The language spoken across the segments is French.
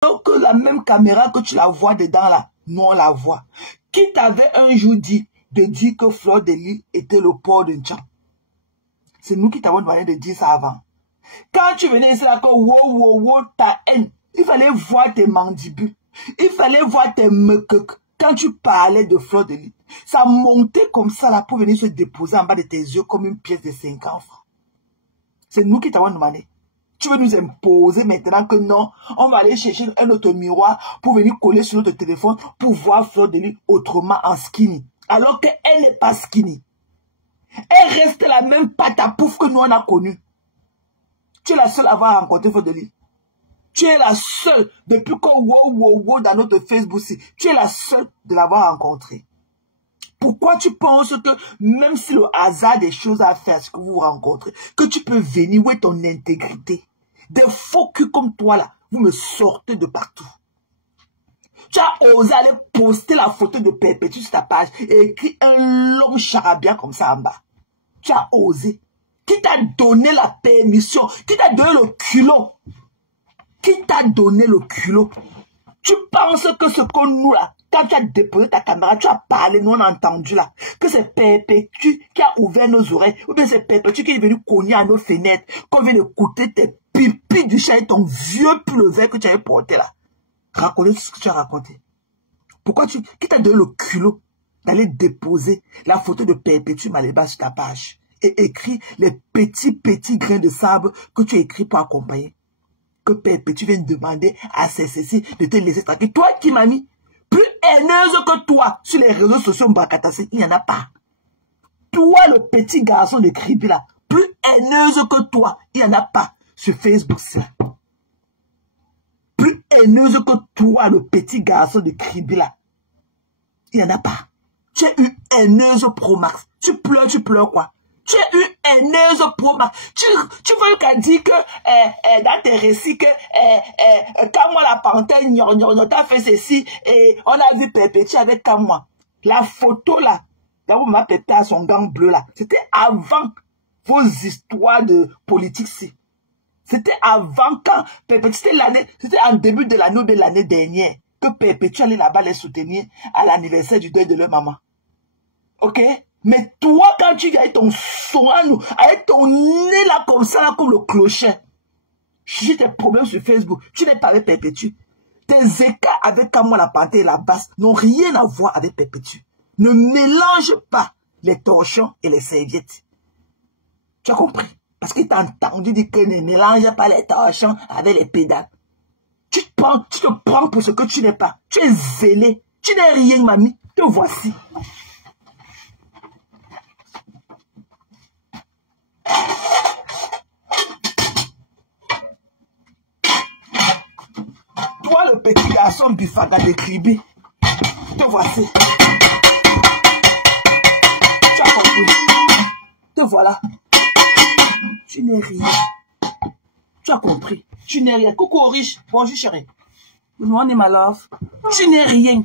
que la même caméra que tu la vois dedans là, nous on la voit. Qui t'avait un jour dit de dire que Fleur de Lys était le port de N'Tcham? C'est nous qui t'avons demandé de dire ça avant. Quand tu venais ici là, que wow, ta haine, il fallait voir tes mandibules, il fallait voir tes mequeques. Quand tu parlais de Fleur de Lys, ça montait comme ça là pour venir se déposer en bas de tes yeux comme une pièce de 50 francs. C'est nous qui t'avons demandé. Tu veux nous imposer maintenant que non, on va aller chercher un autre miroir pour venir coller sur notre téléphone pour voir Fleur de Lys autrement en skinny. Alors qu'elle n'est pas skinny. Elle reste la même patapouf que nous on a connue. Tu es la seule à avoir rencontré Fleur de Lys. Tu es la seule, depuis que wow dans notre Facebook, tu es la seule de l'avoir rencontré. Pourquoi tu penses que même si le hasard des choses à faire, ce que vous rencontrez, que tu peux venir, où est ton intégrité? Des faux culs comme toi là, vous me sortez de partout. Tu as osé aller poster la photo de Perpétue sur ta page et écrire un long charabia comme ça en bas. Tu as osé. Qui t'a donné la permission? Qui t'a donné le culot? Qui t'a donné le culot? Tu penses que ce que nous là, quand tu as déposé ta caméra, tu as parlé, nous on a entendu là, que c'est Perpétue qui a ouvert nos oreilles, ou bien c'est Perpétue qui est venu cogner à nos fenêtres, qu'on vient d'écouter tes pipis du chat et ton vieux pull vert que tu avais porté là. Raconte ce que tu as raconté. Pourquoi qui t'a donné le culot d'aller déposer la photo de Perpétue Maléba sur ta page et écrire les petits grains de sable que tu as écrit pour accompagner? Que Perpétue vienne demander à ceci de te laisser tranquille. Toi qui m'as mis plus haineuse que toi sur les réseaux sociaux Mbakatassé, il n'y en a pas. Toi, le petit garçon de Kribi là, plus haineuse que toi, il n'y en a pas sur Facebook. Plus haineuse que toi, le petit garçon de Kribi là, il n'y en a pas. Tu es une haineuse pro max. Tu pleures quoi? Tu es une haineuse pro max. Tu veux qu'à dire que dans tes récits que quand moi la panthère t'as fait ceci et on a vu Perpétue avec quand moi. La photo là où ma pété à son gant bleu là, c'était avant vos histoires de politique ci. C'était avant quand Perpétue, c'était en début de l'année ou de l'année dernière que Perpétue allait là-bas les soutenir à l'anniversaire du deuil de leur maman. Ok? Mais toi, quand tu as ton son à nous, avec ton nez là comme ça, là, comme le clocher, j'ai des problèmes sur Facebook, tu n'es pas avec Perpétue. Tes écarts avec Kamwa la panthère et la basse n'ont rien à voir avec Perpétue. Ne mélange pas les torchons et les serviettes. Tu as compris? Parce qu'il t'a entendu dire que ne mélange pas les torchons avec les pédales. Tu te prends pour ce que tu n'es pas. Tu es zélé. Tu n'es rien, mamie. Te voici. Toi, le petit garçon bifaga de Kribi, te voici. Tu as compris. Te voilà. Tu n'es rien. Tu as compris. Tu n'es rien. Coucou riche. Bonjour chérie. Good morning, my love. Tu n'es rien.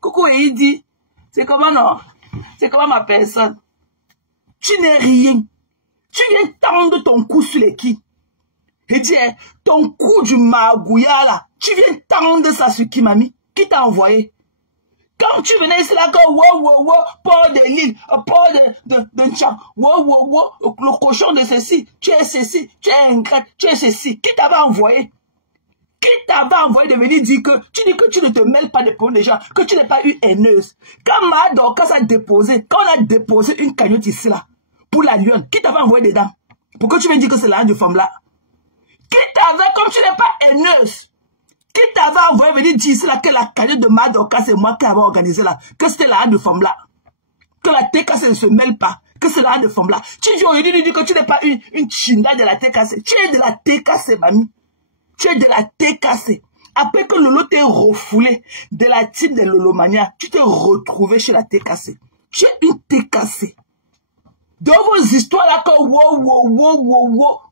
Coucou et il dit, c'est comment non? C'est comment ma personne? Tu n'es rien. Tu viens tendre ton cou sur les qui? Et dis, ton cou du magouya là, tu viens tendre ça sur qui, mamie? Qui t'a envoyé? Quand tu venais ici là, port de Lille, port de N'Tcham, le cochon de ceci, tu es ceci, tu es ingrate, tu es ceci. Qui t'avait envoyé? Qui t'avait envoyé de venir dire que tu dis que tu ne te mêles pas des problèmes des gens, que tu n'es pas une haineuse? Quand Madoka a déposé, quand on a déposé une cagnotte ici là, pour la lionne, qui t'avait envoyé dedans? Pourquoi tu viens dire que c'est la haine de femme là? Qui t'avait, comme tu n'es pas haineuse, qui t'avait envoyé venir dire ici là que la cagnotte de Madoka, c'est moi qui avais organisé là, que c'était la haine de femme là, que la TKC ne se mêle pas, que c'est la haine de femme là. Tu dis aujourd'hui que tu n'es pas une chinda de la TKC, tu es de la TKC, mamie. Tu es de la TKC. Après que Lolo t'ait refoulé de la team de Lolomania, tu t'es retrouvé chez la TKC. Tu es une TKC. Dans vos histoires là, que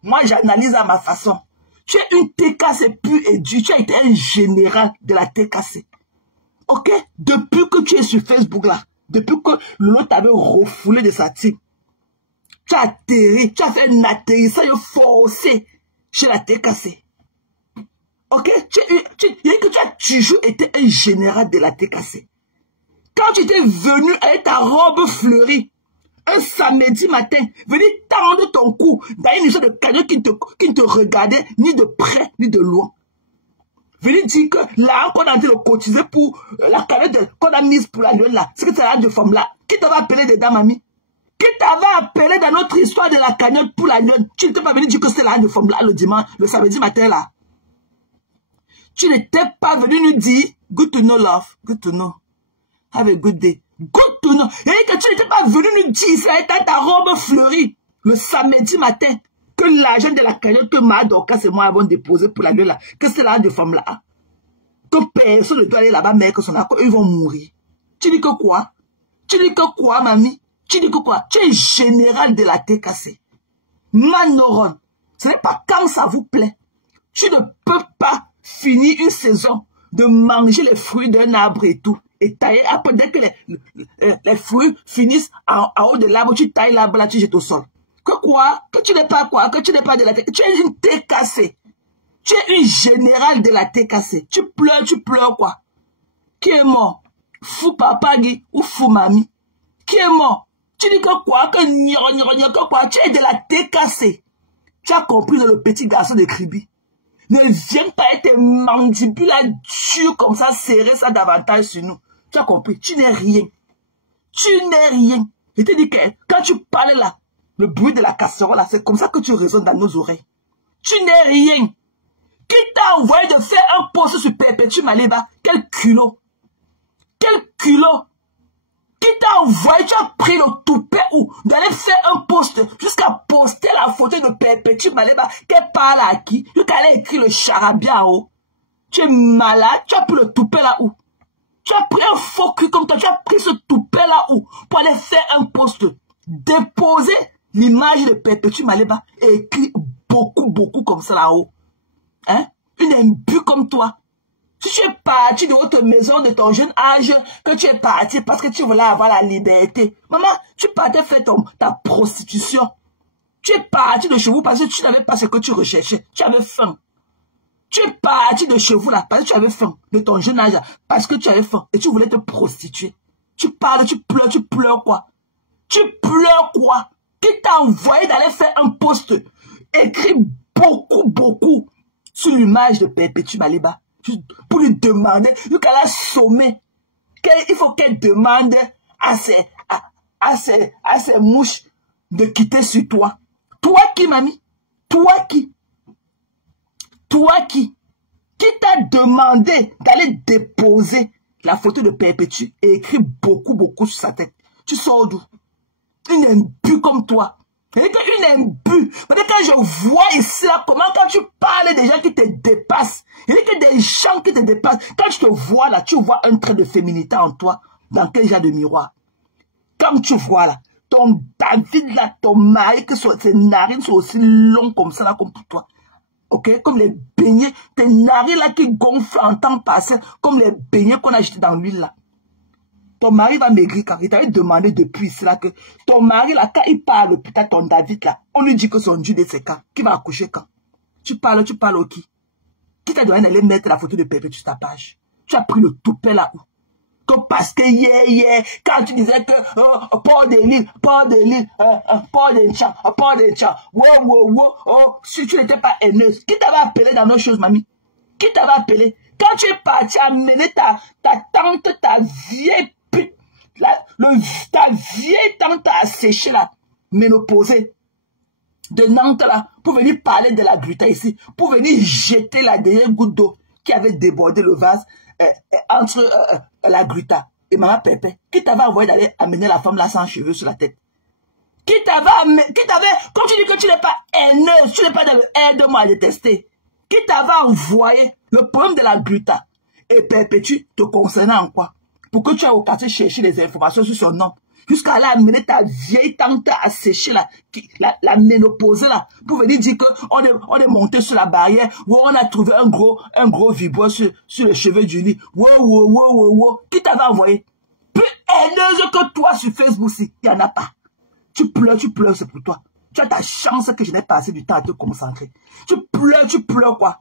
moi j'analyse à ma façon. Tu es une TKC pure et dure. Tu as été un général de la TKC. Ok? Depuis que tu es sur Facebook là, depuis que Lolo t'avait refoulé de sa team, tu as atterri, tu as fait un atterrissage forcé chez la TKC. Ok? Tu as toujours été un général de la TKC. Quand tu étais venu avec ta robe fleurie, un samedi matin, venir tendre ton cou dans une histoire de cagnon qui ne te regardait ni de près ni de loin. Venir dire que l'argent qu'on a en train de cotiser pour la cagnotte qu'on a mise pour la lune là, c'est que c'est l'argent de femme là. Qui t'avait appelé dedans, mamie? Qui t'avait appelé dans notre histoire de la cagnotte pour la lune? Tu n'étais pas venu dire que c'était l'argent de femme là le dimanche, le samedi matin là. Tu n'étais pas venu nous dire, good to know love, good to know. Have a good day. Good to know. Et que tu n'étais pas venu nous dire, ça était ta robe fleurie, le samedi matin, que l'argent de la cagnotte que Madoka et moi avons déposé pour la gueule là, que c'est l'argent de femme là. Que personne ne doit aller là-bas, mais que son accord, ils vont mourir. Tu dis que quoi? Tu dis que quoi, mamie? Tu dis que quoi? Tu es général de la TKC. Manoron. Ce n'est pas quand ça vous plaît. Tu ne peux pas finir une saison de manger les fruits d'un arbre et tout. Et tailler, après, dès que les fruits finissent en haut de l'arbre, tu tailles l'arbre là, tu jettes au sol. Que quoi? Que tu n'es pas quoi? Que tu n'es pas de la TKC. Tu es une TKC. Tu es une générale de la TKC. Tu pleures quoi? Qui est mort? Fou papa Guy ou fou mamie? Qui est mort? Tu dis que quoi? Que quoi? Tu es de la TKC. Tu as compris le petit garçon de Kribi. Ne viens pas être mandibule dure comme ça, serrer ça davantage sur nous. Tu as compris? Tu n'es rien. Tu n'es rien. Je te dis que quand tu parles là, le bruit de la casserole là, c'est comme ça que tu résonnes dans nos oreilles. Tu n'es rien. Qui t'a envoyé de faire un post sur Perpétue Maliba? Quel culot? Quel culot? Qui t'a envoyé? Tu as pris le toupet ou d'aller faire un post jusqu'à poster la photo de Perpétue Maliba qu'elle parle à qui? Jusqu'à aller écrire le charabia en haut. Tu es malade? Tu as pris le toupet là où? Tu as pris un faux cul comme toi, tu as pris ce toupet là où? Pour aller faire un post, déposer l'image de Perpétue Maliba et écrire beaucoup comme ça là-haut. Hein? Une imbue comme toi. Si tu es parti de votre maison de ton jeune âge, que tu es parti parce que tu voulais avoir la liberté. Maman, tu partais faire ta prostitution. Tu es parti de chez vous parce que tu n'avais pas ce que tu recherchais. Tu avais faim. Tu es parti de chez vous là parce que tu avais faim. De ton jeune âge parce que tu avais faim. Et tu voulais te prostituer. Tu parles, tu pleures quoi? Tu pleures quoi? Qui t'a envoyé d'aller faire un post écrit beaucoup sur l'image de Perpétue Maliba pour lui demander, vu qu'elle a sommé, il faut qu'elle demande à ses mouches de quitter sur toi. Toi qui, mamie? Toi qui? Toi qui? Qui t'a demandé d'aller déposer la photo de Perpétue et écrire beaucoup sur sa tête? Tu sors d'où? Une imbue comme toi. Une imbue. Quand je vois ici, là, comment quand tu parles des gens qui te dépassent, il y a que des gens qui te dépassent. Quand tu te vois là, tu vois un trait de féminité en toi. Dans quel genre de miroir? Comme tu vois là, ton David là, ton mari, que ses narines sont aussi longues comme ça là, comme pour toi. Ok? Comme les beignets, tes narines là qui gonflent en temps passé, comme les beignets qu'on a jetés dans l'huile là. Ton mari va maigrir quand il t'avait demandé depuis cela que ton mari là, quand il parle, putain, ton David là, on lui dit que son Dieu c'est quand? Qui va accoucher quand? Tu parles au qui? Qui t'a donné d'aller mettre la photo de Perpétue sur ta page? Tu as pris le toupet là où? Que parce que hier, quand tu disais que Port de l'île, Port de Tchad, oh, si tu n'étais pas haineuse, qui t'avait appelé dans nos choses, mamie? Qui t'avait appelé? Quand tu es parti amener ta tante, ta vieille pute, ta vieille tante à sécher là, ménopausée, de Nantes là, pour venir parler de la gruta ici, pour venir jeter la dernière goutte d'eau qui avait débordé le vase entre la gruta et maman Pépé. Qui t'avait envoyé d'aller amener la femme là sans cheveux sur la tête? Qui t'avait, comme tu dis que tu n'es pas haineuse, tu n'es pas dans le haine de moi à détester. Qui t'avait envoyé le problème de la gruta et Perpétue te concernant en quoi? Pour que tu aies au quartier chercher les informations sur son nom. Jusqu'à aller amener ta vieille tante à sécher la ménopausée là. Pour venir dire qu'on est monté sur la barrière où on a trouvé un gros vibreur sur les cheveux du lit. Wow. Qui t'avait envoyé? Plus haineuse que toi sur Facebook, il n'y en a pas. Tu pleures, c'est pour toi. Tu as ta chance que je n'ai pas assez du temps à te concentrer. Tu pleures quoi?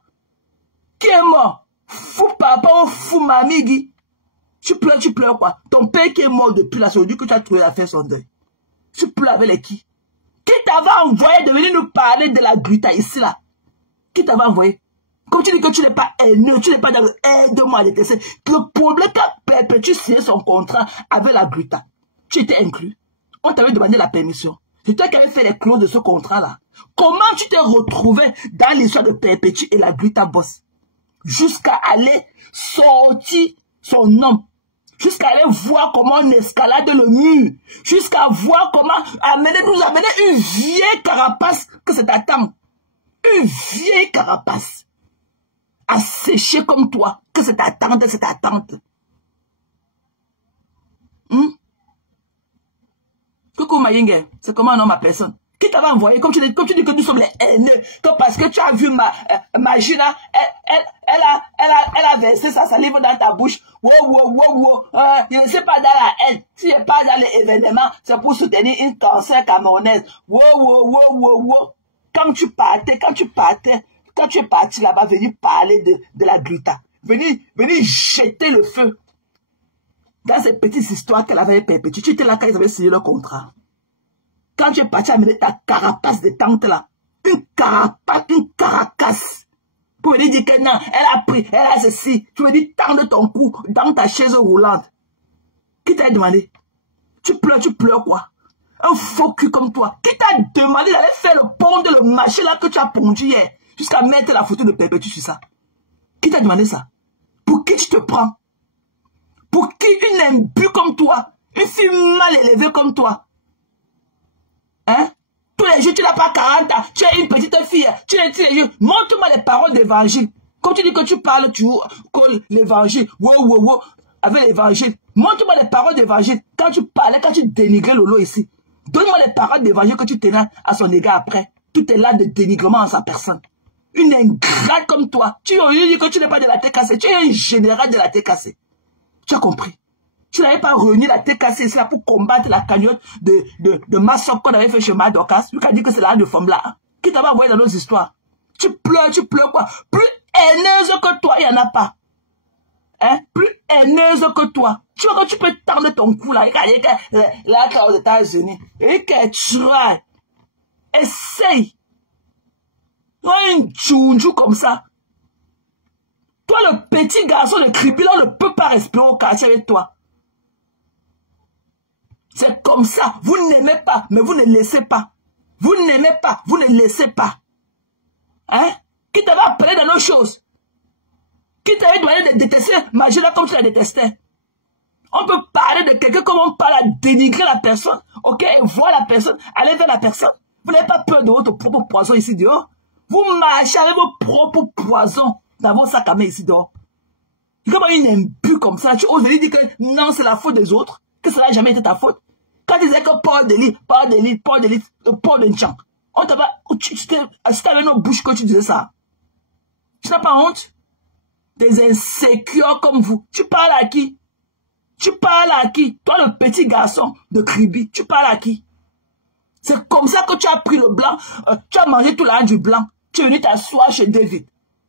Qui est mort? Fou papa ou fou mamie, Guy? Tu pleures quoi? Ton père qui est mort depuis la soirée que tu as trouvé à faire son deuil. Tu pleures avec les qui? Qui t'avait envoyé de venir nous parler de la gluta ici là? Qui t'avait envoyé? Comme tu dis que tu n'es pas haineux, tu n'es pas dans le aide-moi à détester. Le problème quand Perpétue signait son contrat avec la gluta, tu étais inclus. On t'avait demandé la permission. C'est toi qui avais fait les clauses de ce contrat-là. Comment tu t'es retrouvé dans l'histoire de Perpétue et la gluta boss? Jusqu'à aller sortir son homme. Jusqu'à aller voir comment on escalade le mur. Jusqu'à voir comment nous amener une vieille carapace que c'est ta tante. Une vieille carapace. À sécher comme toi. Que c'est ta tante, c'est ta tante. Coucou Mayingue, c'est comment un homme à personne? Qui t'avait envoyé, comme tu dis que nous sommes les haineux, que parce que tu as vu ma Gina, elle a versé sa salive dans ta bouche. Wow, je ne sais pas dans la haine. Si je n'est pas dans les événements, c'est pour soutenir une cancer camerounaise. Wow. Quand tu es parti là-bas, venir parler de la gluta. Venir jeter le feu. Dans ces petites histoires qu'elle avait perpétuées, tu étais là quand ils avaient signé le contrat. Quand tu es parti amener ta carapace de tante là, une caracasse, pour venir dire que non, elle a pris, elle a ceci, tu veux dire tendre ton cou dans ta chaise roulante. Qui t'a demandé? Tu pleures quoi? Un faux cul comme toi. Qui t'a demandé d'aller faire le pont de le marché là que tu as pondu hier, jusqu'à mettre la photo de Perpétue sur ça? Qui t'a demandé ça? Pour qui tu te prends? Pour qui une imbue comme toi, une fille mal élevée comme toi? Hein? Tous les jours, tu n'as pas 40 ans, tu es une petite fille, tu es montre-moi les paroles d'évangile. Quand tu dis que tu parles, tu colles l'évangile, wow, avec l'évangile. Montre-moi les paroles d'évangile. Quand tu parlais, quand tu dénigrais Lolo ici, donne-moi les paroles d'évangile que tu tenais à son égard après. Tout est là de dénigrement en sa personne. Une ingrate comme toi, tu dis que tu n'es pas de la tête cassée, tu es un général de la tête cassée. Tu as compris? Tu n'avais pas réuni la TKC ici là pour combattre la cagnotte de massacre qu'on avait fait chez Madokas. Tu as dit que c'est la de femme là. Qui t'avait envoyé dans nos histoires? Tu pleures quoi? Plus haineuse que toi, il n'y en a pas. Hein? Plus haineuse que toi. Tu vois que tu peux tendre ton cou là. Là, aux États-Unis. Et que tu vas. Essaye. Toi, une tchounjou comme ça. Toi, le petit garçon de Kribila ne peut pas respirer au quartier avec toi. C'est comme ça. Vous n'aimez pas, mais vous ne laissez pas. Vous n'aimez pas, vous ne laissez pas. Hein? Qui t'avait appelé dans nos choses? Qui t'avait demandé de détester Magina comme tu la détestais? On peut parler de quelqu'un comme on parle à dénigrer la personne. Ok, voir la personne, aller vers la personne. Vous n'avez pas peur de votre propre poison ici dehors. Vous marchez avec vos propres poisons dans vos sacs à main ici dehors. Comment une imbue comme ça, tu oses venir dire que non, c'est la faute des autres, que ça n'a jamais été ta faute. Quand tu disais que Paul de Nchan, on t'a pas, c'était avec nos bouches que tu disais ça. Tu n'as pas honte? Des insécures comme vous. Tu parles à qui? Tu parles à qui? Toi, le petit garçon de Kribi, tu parles à qui? C'est comme ça que tu as pris le blanc, tu as mangé tout l'argent du blanc. Tu es venu t'asseoir chez David.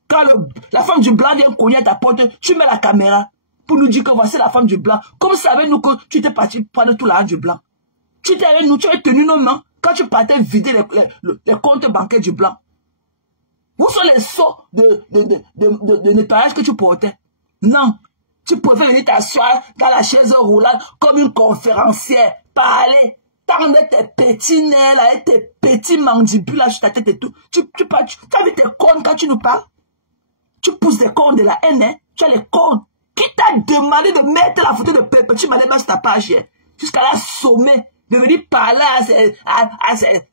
Quand la femme du blanc vient cogner à ta porte, tu mets la caméra pour nous dire que voici la femme du blanc. Comme savais-nous que tu étais parti prendre tout l'argent du blanc. Tu étais avec nous, tu avais tenu nos mains quand tu partais vider les comptes bancaires du blanc. Où sont les seaux de nettoyage que tu portais? Non. Tu pouvais venir t'asseoir dans la chaise roulante comme une conférencière, parler, tendre tes petits nerfs là, et tes petits mandibules là sur ta tête et tout. Tu as vu tes cornes quand tu nous parles? Tu pousses des cornes de la haine, hein? Tu as les cornes. Qui t'a demandé de mettre la photo de Perpétue Malema sur ta page hier? Jusqu'à la sommet, de venir parler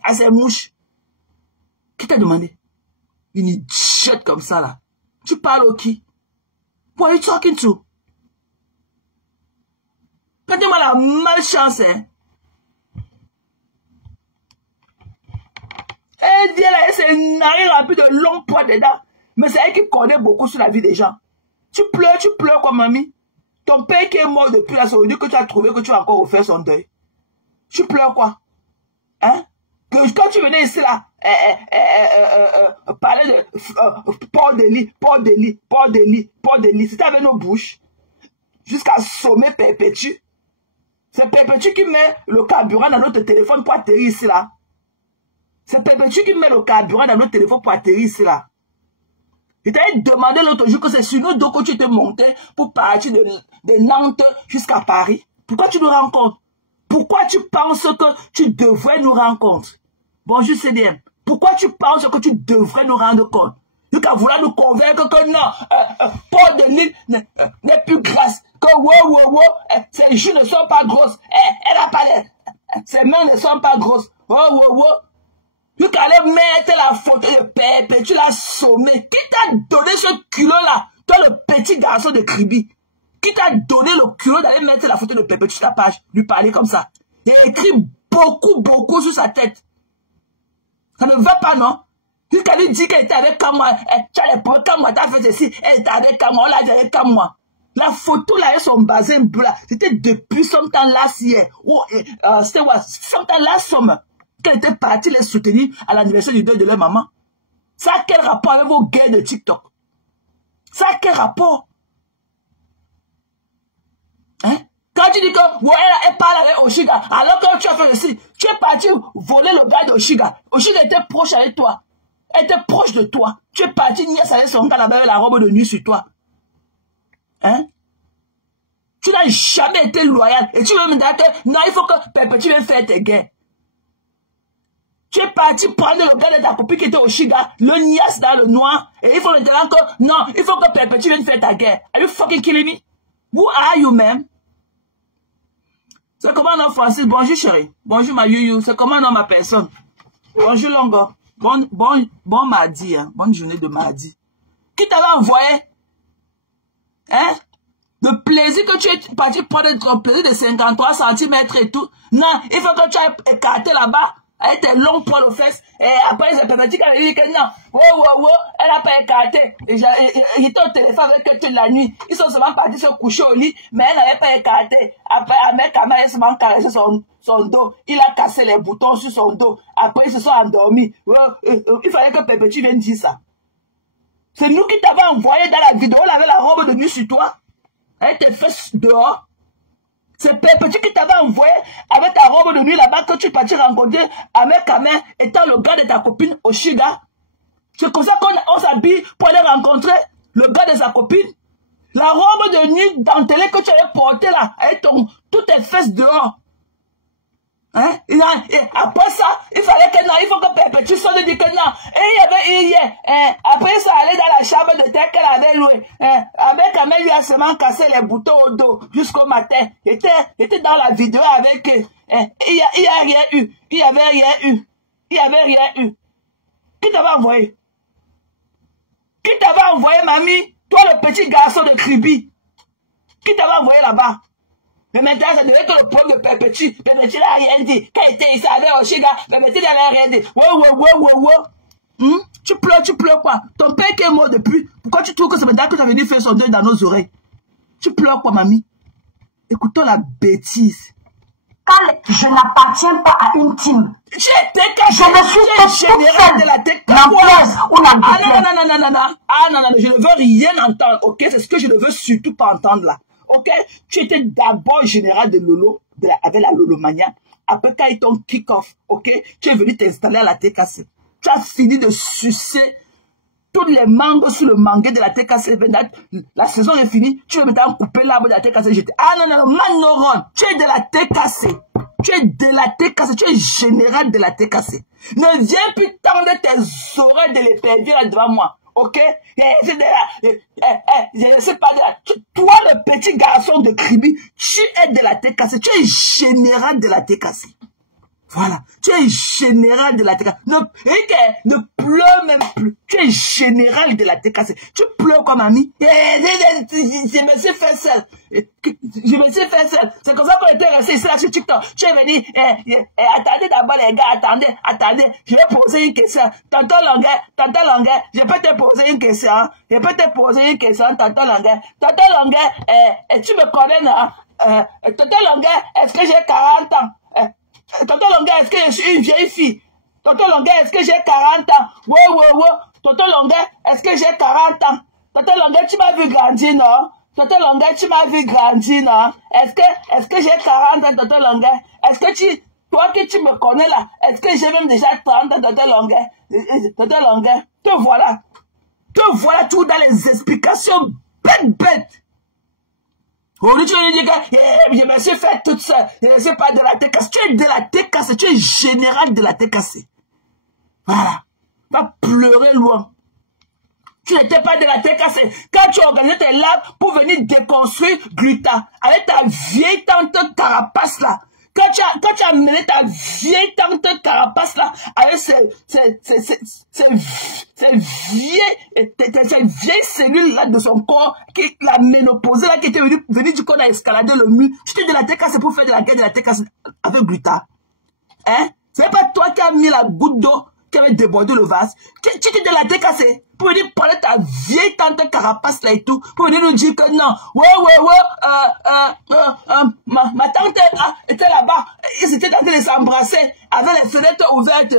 à ces mouches. Qui t'a demandé? Une idiote comme ça là. Tu parles au qui? Who are you talking to? Regardez-moi la malchance, hein? Elle dit, elle a ses narines remplies de longs poids dedans. Mais c'est elle qui connaît beaucoup sur la vie des gens. Tu pleures quoi, mamie? Ton père qui est mort depuis la soirée, que tu as trouvé que tu as encore refait son deuil. Tu pleures quoi? Hein? Que quand tu venais ici là, parler de port de lit. C'était avec nos bouches. Jusqu'à sommer Perpétue. C'est Perpétue qui met le carburant dans notre téléphone pour atterrir ici là. C'est Perpétue qui met le carburant dans notre téléphone pour atterrir ici là. Je t'avais demandé l'autre jour que c'est sur nous deux que tu t'es monté pour partir de Nantes jusqu'à Paris. Pourquoi tu nous rencontres? Pourquoi tu penses que tu devrais nous rendre compte? Bonjour CDM. Pourquoi tu penses que tu devrais nous rendre compte? Tu qu'à vouloir nous convaincre que non, Paul de Lille n'est plus grasse. Que ses joues ne sont pas grosses. Elle a pas ses mains ne sont pas grosses. Tu qu'à aller mettre la photo de Pépé, tu l'as sommé. Qui t'a donné ce culot-là? Toi, le petit garçon de Kribi. Qui t'a donné le culot d'aller mettre la photo de Pépé sur ta page, lui parler comme ça? Il a écrit beaucoup sur sa tête. Ça ne va pas, non? Jusqu'à lui dire qu'elle était avec moi. Tu as les problèmes, quand moi, t'as fait ceci, elle était avec moi, on l'a dit avec moi. La photo là, et son bazin blanc, c'était depuis sometime last year. C'était what? Sometime last summer. Qu'elle était partie les soutenir à l'anniversaire du deuil de leur maman. Ça a quel rapport avec vos gays de TikTok? Ça a quel rapport? Hein? Quand tu dis que elle parle avec Oshiga, alors que tu as fait ceci, tu es parti voler le gars d'Oshiga. Oshiga était proche avec toi. Elle était proche de toi. Tu es parti nier avec son gars là-bas avec la robe de nuit sur toi. Hein? Tu n'as jamais été loyal. Et tu veux me dire que non, il faut que Pépé, tu viennes faire tes guerres. Tu es parti prendre le gars de ta copine qui était au Shiga, le niasse dans le noir, et il faut le dire encore, non, il faut que Pépé, tu viennes faire ta guerre. Are you fucking killing me? Who are you, man? C'est comment non, Francis? Bonjour, chérie. Bonjour, ma youyou. C'est comment non, ma personne? Bonjour, Longo. Bon mardi, hein. Bonne journée de mardi. Qui t'avait envoyé? Hein? Le plaisir que tu es parti prendre ton plaisir de 53 cm et tout. Non, il faut que tu ailles écarter là-bas. Elle était longue pour le fesses. Et après, c'est Pépé qui avait dit que non. Elle n'a pas écarté. J'étais au téléphone avec elle toute la nuit. Ils sont seulement partis se coucher au lit, mais elle n'avait pas écarté. Après, Ahmed Kamel a seulement caressé son dos. Il a cassé les boutons sur son dos. Après, ils se sont endormis. Il fallait que Pépé vienne dire ça. C'est nous qui t'avons envoyé dans la vidéo. Elle avait la robe de nuit sur toi. Elle était faite dehors. C'est Pépé qui t'avait envoyé avec ta robe de nuit là-bas que tu es parti rencontrer avec Kamel étant le gars de ta copine au Shiga. C'est comme ça qu'on s'habille pour aller rencontrer le gars de sa copine. La robe de nuit dentelée que tu avais portée là, avec toutes tes fesses dehors. Hein? Et après ça, il fallait que non, il faut que Pépé, tu sortes de dire que non. Et il y avait hier, après ça allait dans la chambre de terre qu'elle avait louée. Avec Kamel lui a seulement cassé les boutons au dos jusqu'au matin. Il était dans la vidéo avec eux. Il y a rien eu. Il y avait rien eu. Il y avait rien eu. Qui t'avait envoyé? Qui t'avait envoyé, mamie? Toi, le petit garçon de Kribi. Qui t'avait envoyé là-bas? Mais maintenant, ça devait être le problème de Pépé. Pépé n'a rien dit. Quand il était ici avec Oshiga, Pépé n'avait rien dit. Tu pleures quoi? Ton père qui est mort depuis. Pourquoi tu trouves que c'est maintenant que tu as venu faire son deuil dans nos oreilles? Tu pleures quoi, mamie? Écoutons la bêtise. Je n'appartiens pas à une team. Je ne suis général de la tech. Non, je ne veux rien entendre, ok? C'est ce que je ne veux surtout pas entendre là. Ok, tu étais d'abord général de Lolo, avec la Lolomania. Après, quand ils t'ont kick-off, ok, tu es venu t'installer à la TKC. Tu as fini de sucer tous les mangues sur le manguet de la TKC. La saison est finie, tu veux maintenant couper l'arbre de la TKC. Non, Manoron, tu es de la TKC. Tu es de la TKC, tu es général de la TKC. Ne viens plus tendre tes oreilles de l'épervier là devant moi. Ok? Je sais pas. Toi, le petit garçon de Kribi, tu es de la TKC. Tu es général de la TKC. Voilà. Tu es général de la TKC. Ne pleure même plus. Tu es général de la TKC. Tu pleures comme ami. Je me suis fait seul. C'est comme ça qu'on était resté ici là sur TikTok. Tu es venu. Attendez d'abord les gars. Attendez. Je vais poser une question. Tonton Longuet, je peux te poser une question. Tonton Longuet, tu me connais, non? Tonton Longuet, est-ce que j'ai 40 ans? Tonton Longuet, est-ce que je suis une vieille fille? Tonton Longuet, est-ce que j'ai 40 ans? Ouais. Tonton Longuet, est-ce que j'ai 40 ans? Tonton Longuet, tu m'as vu grandir, non? Tonton Longuet, tu m'as vu grandir, non? Est-ce que j'ai 40 ans, Tonton Longuet? Est-ce que toi que tu me connais là, est-ce que j'ai même déjà 30 ans, Tonton Longuet? Tonton Longuet, te voilà tout dans les explications bêtes. Aujourd'hui, tu veux dire que je me suis fait toute seule, je ne suis pas de la tête cassée. Tu es de la tête cassée, tu es général de la tête cassée. Voilà. Va pleurer loin. Tu n'étais pas de la tête cassée. Quand tu organisais tes labs pour venir déconstruire Grita, avec ta vieille tante carapace là. Quand tu as amené ta vieille tante carapace là, avec ces vieilles cellules là de son corps, la ménopausée là qui était venue du coup on a escaladé le mur, tu t'es de la tête cassée pour faire de la guerre de la tête cassée avec Grita. Hein? C'est pas toi qui as mis la goutte d'eau qui avait débordé le vase. Tu t'es de la tête cassée pour venir parler de ta vieille tante carapace là et tout, pour venir nous dire que non, ma tante était là-bas, ils étaient en train de s'embrasser avec les fenêtres ouvertes,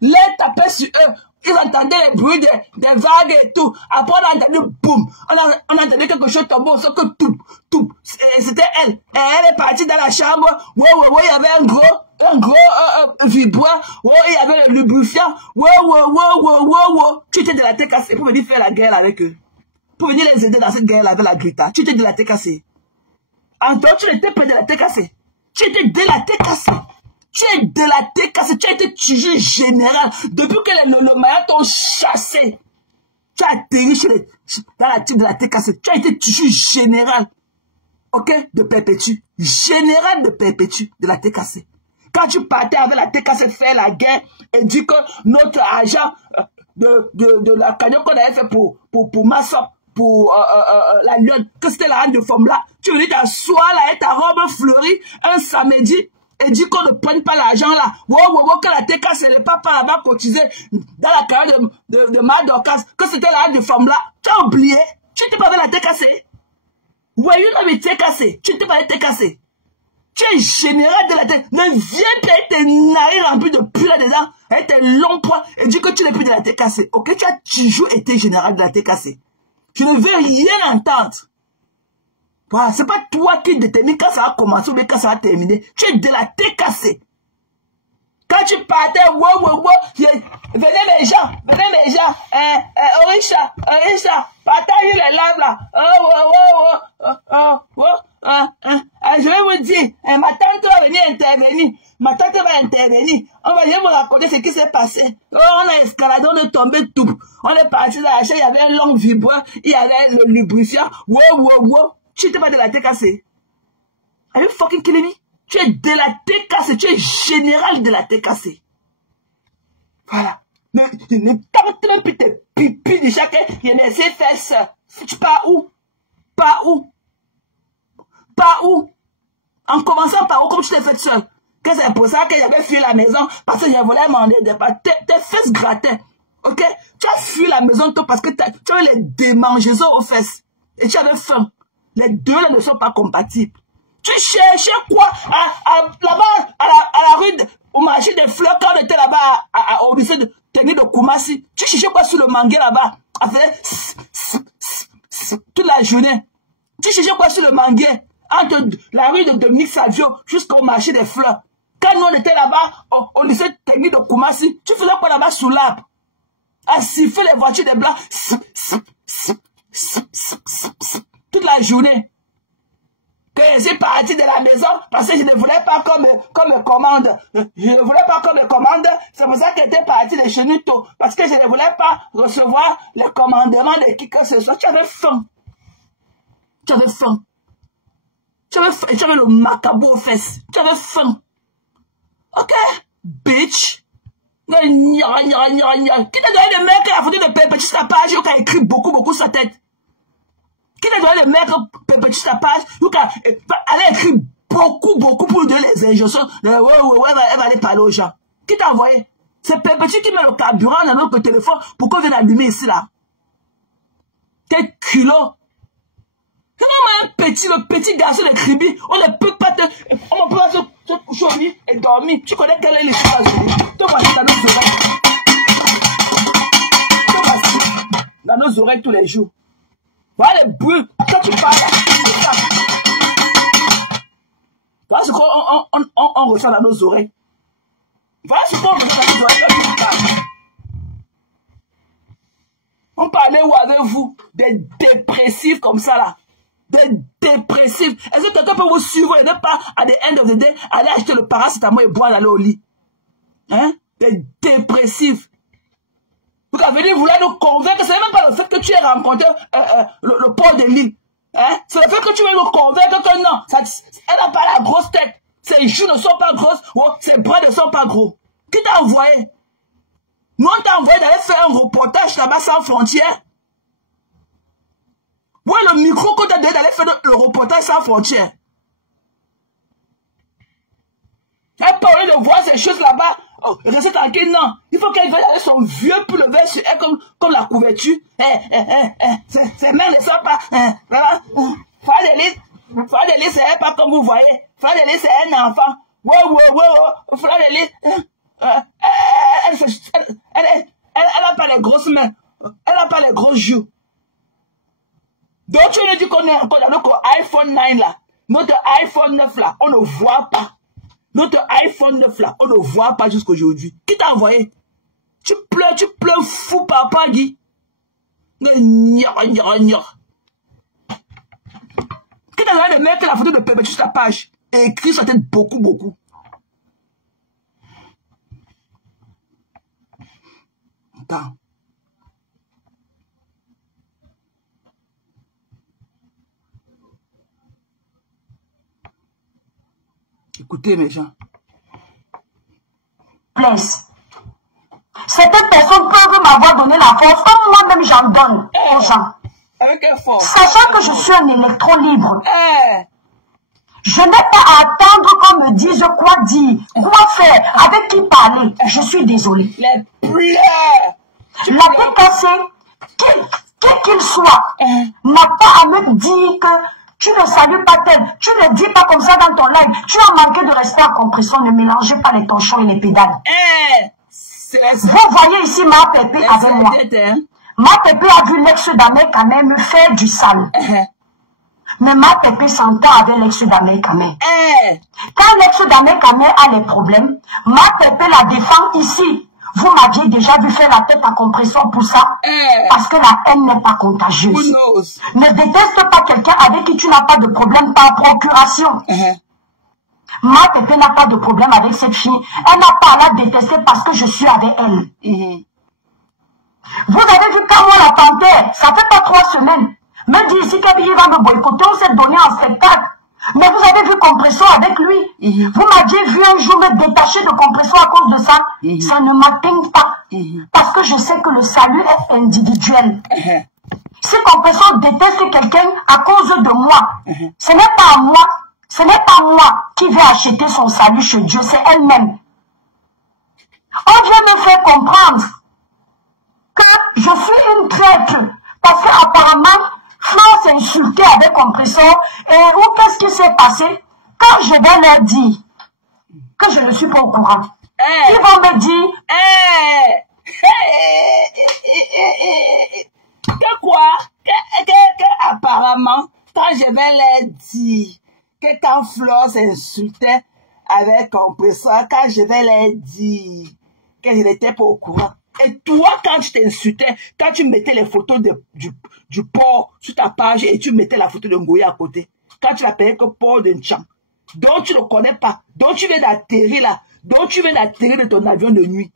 l'air tapait sur eux, ils entendaient les bruits des vagues et tout, après on a entendu boum, on a entendu quelque chose tomber, sauf que tout, c'était elle, et elle est partie dans la chambre, il y avait un gros vibrant, il y avait le lubrifiant, tu étais de la tête cassée pour venir faire la guerre avec eux, pour venir les aider dans cette guerre avec la Grita, tu étais de la tête cassée. Antoine, tu n'étais pas de la tête cassée, tu étais de la tête cassée. Tu es de la tête cassée, tu as été tué général. Depuis que les Mayas t'ont chassé, tu as atterri dans la team de la tête cassée. Tu as été tué général. Ok? De Perpétue. Général de Perpétue, de la tête cassée. Quand tu partais avec la tête cassée faire la guerre et dis que notre agent de la cagnotte qu'on avait fait pour Massop, pour la Lyon, que c'était la reine de femme là, tu venais t'asseoir là avec ta robe fleurie un samedi. Et dit qu'on ne prenne pas l'argent là. Que la TKC, les papas là-bas cotisé dans la carrière de Madorcas, que c'était la de femme là. Tu as oublié? Tu n'étais pas avec la TKC? Ouais, you know TKC. Tu n'étais pas avec TKC. Tu es général de la tête. Ne viens pas avec tes narines remplies de pus là-dedans, avec tes longs poings, et dis que tu n'es plus de la TKC. Ok, tu as toujours été général de la TKC. Je ne veux rien entendre. Voilà, c'est pas toi qui détermine quand ça va commencer ou bien quand ça va terminer. Tu es de la tête cassée. Quand tu partais, venez les gens, Orisha, partagez les laves là. Je vais vous dire, ma tante va venir intervenir. On va venir vous raconter ce qui s'est passé. On a escaladé, on est tombé tout. On est parti dans la chaîne, il y avait un long vibrant, il y avait le lubrifiant. Tu n'étais pas de la tête cassée. Are you fucking kidding me? Tu es de la tête cassée. Tu es général de la tête cassée. Voilà. Ne tente même plus tes pipis de chacun. Il y a des fesses. Tu pars où? En commençant par où, comme tu t'es fait seul. Que c'est pour ça que j'avais fui la maison. Parce que je voulais demander des pâtes. Tes fesses grattaient. Ok? Tu as fui la maison toi parce que tu avais les démangeaisons aux fesses. Et tu avais faim. Les deux là ne sont pas compatibles. Tu cherchais quoi là-bas à la rue, au marché des fleurs, quand on était là-bas au lycée de technique de Koumassi. Tu cherchais quoi sur le mangué là-bas à faire toute la journée. Tu cherchais quoi sur le mangué entre la rue de Dominique Savio jusqu'au marché des fleurs. Quand nous on était là-bas au lycée de technique de Koumassi, tu faisais quoi là-bas sous l'arbre à siffler les voitures des blancs toute la journée. Que je suis parti de la maison parce que je ne voulais pas qu'on me commande. Je ne voulais pas qu'on me commande. C'est pour ça que j'étais parti de chez nous tôt. Parce que je ne voulais pas recevoir les commandements de qui que ce soit. Tu avais faim. Tu avais le macabou aux fesses. Tu avais faim. Ok? Bitch. Qui t'a donné le mec qui a foutu de Perpétue sa page qui a écrit beaucoup sa tête? Qui t'a donné le mec Perpétue sa page qui a écrit beaucoup pour donner les injonctions? Elle va aller parler aux gens. Qui t'a envoyé? C'est Perpétue qui met le carburant dans notre téléphone pour qu'on vienne allumer ici là. Quel culot! Le petit garçon de Kribi, on ne peut pas te coucher au lit et dormir. Tu connais quelle est l'histoire aujourd'hui? Te voici dans nos oreilles. Te voici dans nos oreilles tous les jours. Voilà les bruits. Quand tu parles, voilà ce qu'on reçoit dans nos oreilles. Voilà ce qu'on reçoit dans nos oreilles quand tu parles. On parlait où avec vous? Des dépressifs comme ça là. Des dépressifs. Est-ce que quelqu'un peut vous suivre et ne pas, à the end of the day, aller acheter le paracétamol et boire, aller au lit? Hein? Des dépressifs. Vous avez dit, vous voulez nous convaincre, ce n'est même pas le fait que tu aies rencontré le port de l'île. Hein? C'est le fait que tu veux nous convaincre que non, elle n'a pas la grosse tête. Ses joues ne sont pas grosses, ou ses bras ne sont pas gros. Qui t'a envoyé? Nous, on t'a envoyé d'aller faire un reportage là-bas sans frontières. Ouais, le micro qu'on t'a donné d'aller faire le reportage sans frontières. Elle parlait de voir ces choses là-bas. Oh, restez tranquille, non. Il faut qu'elle veuille avec son vieux pull levé sur elle comme la couverture. Ses mains ne sont pas... Voilà. Fadeli, c'est pas comme vous voyez. Fadeli, c'est un enfant. Fadeli... Elle n'a pas les grosses mains. Elle n'a pas les grosses joues. Donc tu nous dis qu'on est encore dans notre iPhone 9 là. Notre iPhone 9 là, on ne voit pas. Notre iPhone 9 là, on ne voit pas jusqu'aujourd'hui. Qui t'a envoyé? Tu pleures fou papa Guy. Qui t'a envoyé de mettre la photo de Pépé sur ta page et écrire sur ta tête beaucoup. Attends. Écoutez mes gens. Place. Certaines personnes peuvent m'avoir donné la force, comme moi-même j'en donne aux gens. Avec quelle force? Sachant que je suis un électron libre. Je n'ai pas à attendre qu'on me dise quoi dire, quoi faire, avec qui parler. Je suis désolée. Les pleurs. La PKC, quel qu'il soit, n'a pas à me dire que tu ne salues pas tel, tu ne dis pas comme ça dans ton live, tu as manqué de respect à compression, ne mélangez pas les torchons et les pédales. Vous voyez ici ma pépé avec moi. Ma pépé a vu l'ex-d'Amé quand même me faire du sale. Mais ma pépé s'entend avec l'ex-d'Amé quand même. Quand l'ex-d'Amé quand même a les problèmes, ma pépé la défend ici. Vous m'aviez déjà vu faire la tête à compression pour ça. Parce que la haine n'est pas contagieuse. Ne déteste pas quelqu'un avec qui tu n'as pas de problème par procuration. Ma pépé n'a pas de problème avec cette fille. Elle n'a pas à la détester parce que je suis avec elle. Vous avez vu quand moi la panthère, ça fait pas 3 semaines. Même dit ici qu'Abilly va me boycotter, on s'est donné en spectacle. Mais vous avez vu Compression avec lui. Vous m'aviez vu un jour me détacher de Compression à cause de ça. Ça ne m'atteint pas. Parce que je sais que le salut est individuel. Si Compression déteste quelqu'un à cause de moi, ce n'est pas moi. Ce n'est pas moi qui vais acheter son salut chez Dieu, c'est elle-même. On vient me faire comprendre que je suis une traître. Parce qu'apparemment, Flo s'est insulté avec Compression. Et où qu'est-ce qui s'est passé? Quand je vais leur dire que je ne suis pas au courant, ils vont me dire que quoi? Que apparemment, quand je vais leur dire que quand Flo s'insultait avec Compression, quand je vais leur dire que je n'étais pas au courant. Et toi, quand tu t'insultais, quand tu mettais les photos du porc sur ta page et tu mettais la photo de Ngoya à côté, quand tu l'appelais que porc de Ncham, dont tu ne connais pas, dont tu viens d'atterrir là, dont tu viens d'atterrir de ton avion de nuit,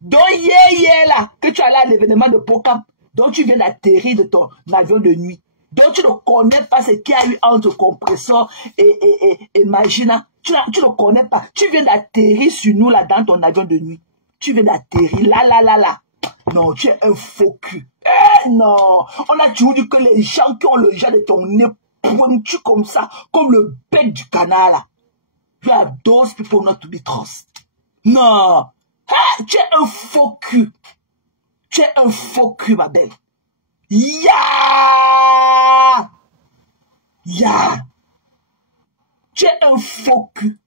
dont hier là, que tu allais à l'événement de Pokap, dont tu viens d'atterrir de ton avion de nuit, dont tu ne connais pas ce qu'il y a eu entre Compressor et Magina, tu ne connais pas, tu viens d'atterrir sur nous là dans ton avion de nuit. Tu viens d'atterrir, là. Non, tu es un faux cul. Non, on a toujours dit que les gens qui ont le genre de ton nez pointu comme ça, comme le bec du canard là. You are those people not to be trusted. Non, tu es un faux cul. Tu es un faux cul, ma belle. Ya. Tu es un faux cul.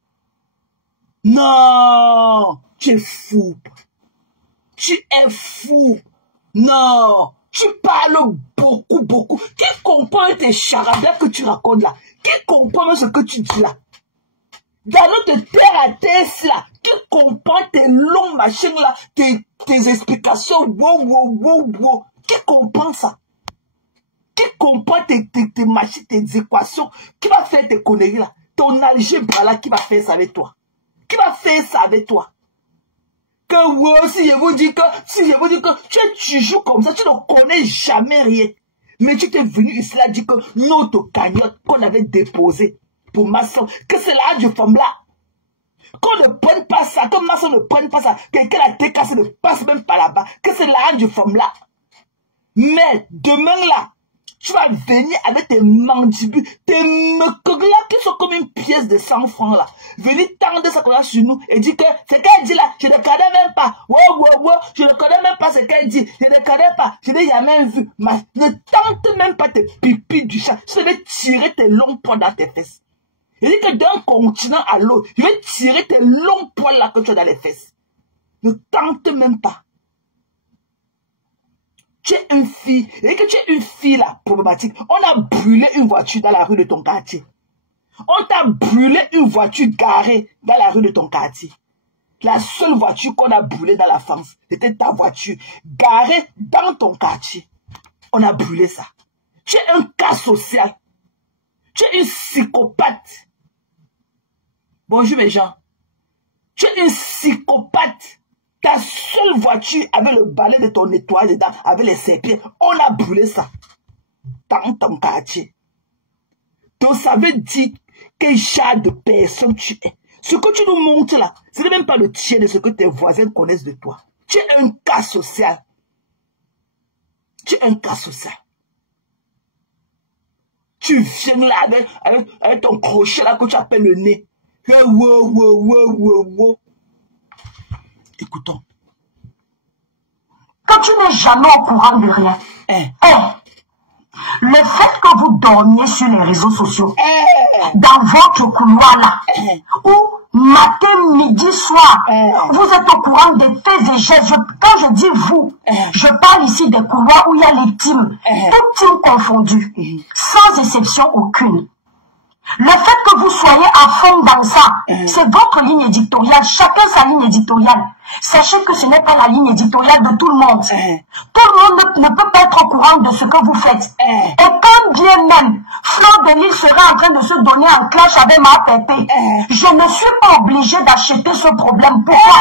Non, tu es fou. Tu es fou. Non, tu parles beaucoup. Qui comprend tes charabia que tu racontes là? Qui comprend ce que tu dis là? Dans notre terre à terre là, qui comprend tes longs machines là, tes explications, wow. Qui comprend ça? Qui comprend tes machines, tes équations? Qui va faire tes conneries là? Ton algèbre là, qui va faire ça avec toi? Qui va faire ça avec toi? Que ouais, si je vous dis que tu joues comme ça, tu ne connais jamais rien. Mais tu t'es venu ici là dire que notre cagnotte qu'on avait déposée pour ma soeur, que c'est la de femme là. Qu'on ne prenne pas ça, que ma soeur ne prenne pas ça, quelqu'un a été cassé, ne passe même pas là-bas, que c'est la de femme là. Mais demain là, tu vas venir avec tes mandibules, tes mecs là qui sont comme une pièce de 100 francs là. Venir tendre ça comme ça sur nous et dire que ce qu'elle dit là, je ne connais même pas. Wow, je ne connais même pas ce qu'elle dit. Je ne connais pas, je n'ai jamais vu. Mais ne tente même pas tes pipis du chat. Je vais tirer tes longs poils dans tes fesses. Je dis que d'un continent à l'autre, je vais tirer tes longs poils là que tu as dans les fesses. Ne tente même pas. Tu es une fille, et que tu es une fille là, problématique. On a brûlé une voiture dans la rue de ton quartier. On t'a brûlé une voiture garée dans la rue de ton quartier. La seule voiture qu'on a brûlée dans la France, c'était ta voiture, garée dans ton quartier. On a brûlé ça. Tu es un cas social. Tu es une psychopathe. Bonjour mes gens. Tu es une psychopathe. Ta seule voiture avec le balai de ton nettoyage dedans, avec les serpillères, on a brûlé ça dans ton quartier. Donc ça veut dire quel genre de personne tu es. Ce que tu nous montres là, ce n'est même pas le tien de ce que tes voisins connaissent de toi. Tu es un cas social. Tu es un cas social. Tu viens là avec ton crochet là que tu appelles le nez. Wow. Écoutons. Que tu n'es jamais au courant de rien. Le fait que vous dormiez sur les réseaux sociaux, dans votre couloir là, où matin, midi, soir, vous êtes au courant des faits et gestes. Quand je dis vous, je parle ici des couloirs où il y a les teams, toutes teams confondues, sans exception aucune. Le fait que vous soyez à fond dans ça, c'est votre ligne éditoriale, chacun sa ligne éditoriale. Sachez que ce n'est pas la ligne éditoriale de tout le monde. Tout le monde ne peut pas être au courant de ce que vous faites. Et quand bien même, Fleur de Lys serait en train de se donner en clash avec ma pépé, je ne suis pas obligée d'acheter ce problème. Pourquoi?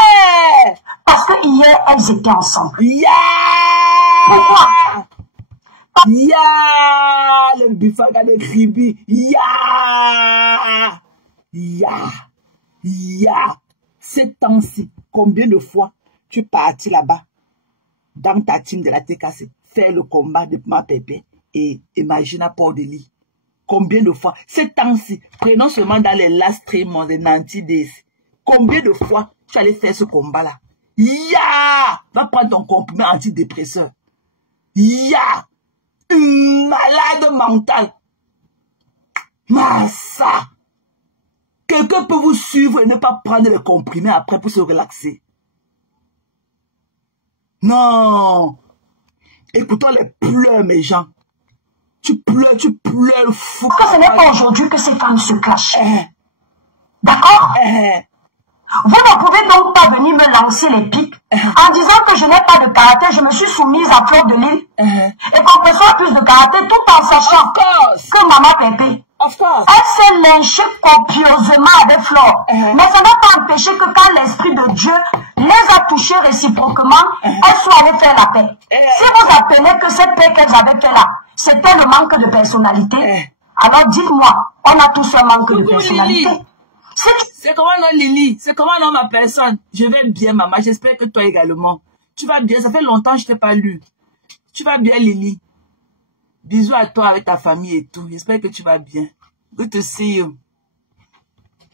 Parce que hier, elles étaient ensemble. Pourquoi? Le bifaga de Kribi. Ces temps-ci, combien de fois tu es parti là-bas, dans ta team de la TKC, faire le combat de ma pépé et Imagina Port de Lys. Combien de fois? Ces temps-ci, prenons seulement dans les last 3 months, les 90 days. Combien de fois tu allais faire ce combat-là? Va prendre ton comprimé antidépresseur. Une malade mentale. Massa. Quelqu'un peut vous suivre et ne pas prendre le comprimé après pour se relaxer. Non. Écoutons les pleurs, mes gens. Tu pleures fou. Parce que ce n'est pas aujourd'hui que ces femmes se clashent. D'accord? Vous ne pouvez donc pas venir me lancer les pics en disant que je n'ai pas de caractère, je me suis soumise à Fleur de Lys et qu'on reçoit plus de caractère tout en sachant que maman Pépé, elle s'est lynchée copieusement avec Fleur. Mais ça n'a pas empêché que quand l'Esprit de Dieu les a touchés réciproquement, elles soient allées faire la paix. Si vous appelez que cette paix qu'elles avaient fait là, c'était le manque de personnalité, alors dites-moi, on a tous un manque de personnalité. C'est comment non Lily? C'est comment non ma personne? Je vais bien maman, j'espère que toi également. Tu vas bien, ça fait longtemps que je t'ai pas lu. Tu vas bien Lily? Bisous à toi avec ta famille et tout. J'espère que tu vas bien. Good to see you.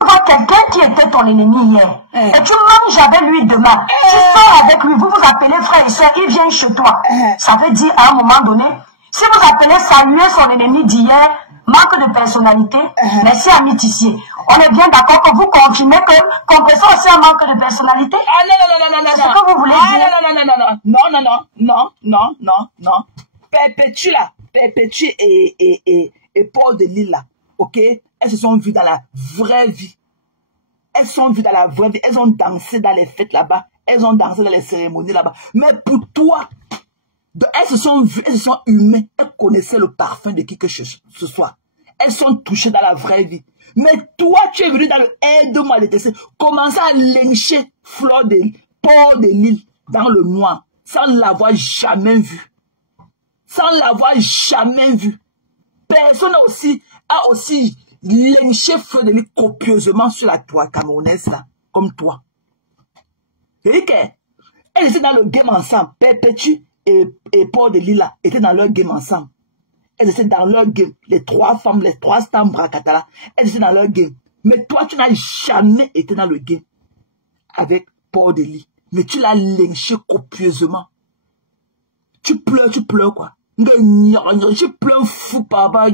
Tu vois quelqu'un qui était ton ennemi hier et tu manges avec lui demain. Tu sors avec lui, vous vous appelez frère et soeur, il vient chez toi. Ça veut dire à un moment donné, si vous appelez saluer son ennemi d'hier, manque de personnalité. Merci, ami Tissier. On est bien d'accord que vous confirmez que Compressor aussi un manque de personnalité. Ah non. C'est ce que vous voulez dire. Non. Perpétue et Paul de Lille là, ok? Elles se sont vues dans la vraie vie. Elles ont dansé dans les fêtes là-bas. Elles ont dansé dans les cérémonies là-bas. Mais pour toi, elles se sont vues, elles se sont humaines. Elles connaissaient le parfum de qui que ce soit. Elles sont touchées dans la vraie vie. Mais toi, tu es venu dans le aide-moi de TC, commencer à lyncher Paul de Lille dans le noir, sans l'avoir jamais vu. Personne a aussi lynché Fleur de Lille copieusement sur la toile camerounaise là, comme toi. Et elles étaient dans le game ensemble. Perpétue et Paul de Lille là étaient dans leur game ensemble. Elles étaient dans leur game. Les trois femmes, les trois stars Bracatala, elles étaient dans leur game. Mais toi, tu n'as jamais été dans le game avec Paul de Lille. Mais tu l'as lynché copieusement. Tu pleures quoi. Tu pleures fou, papa.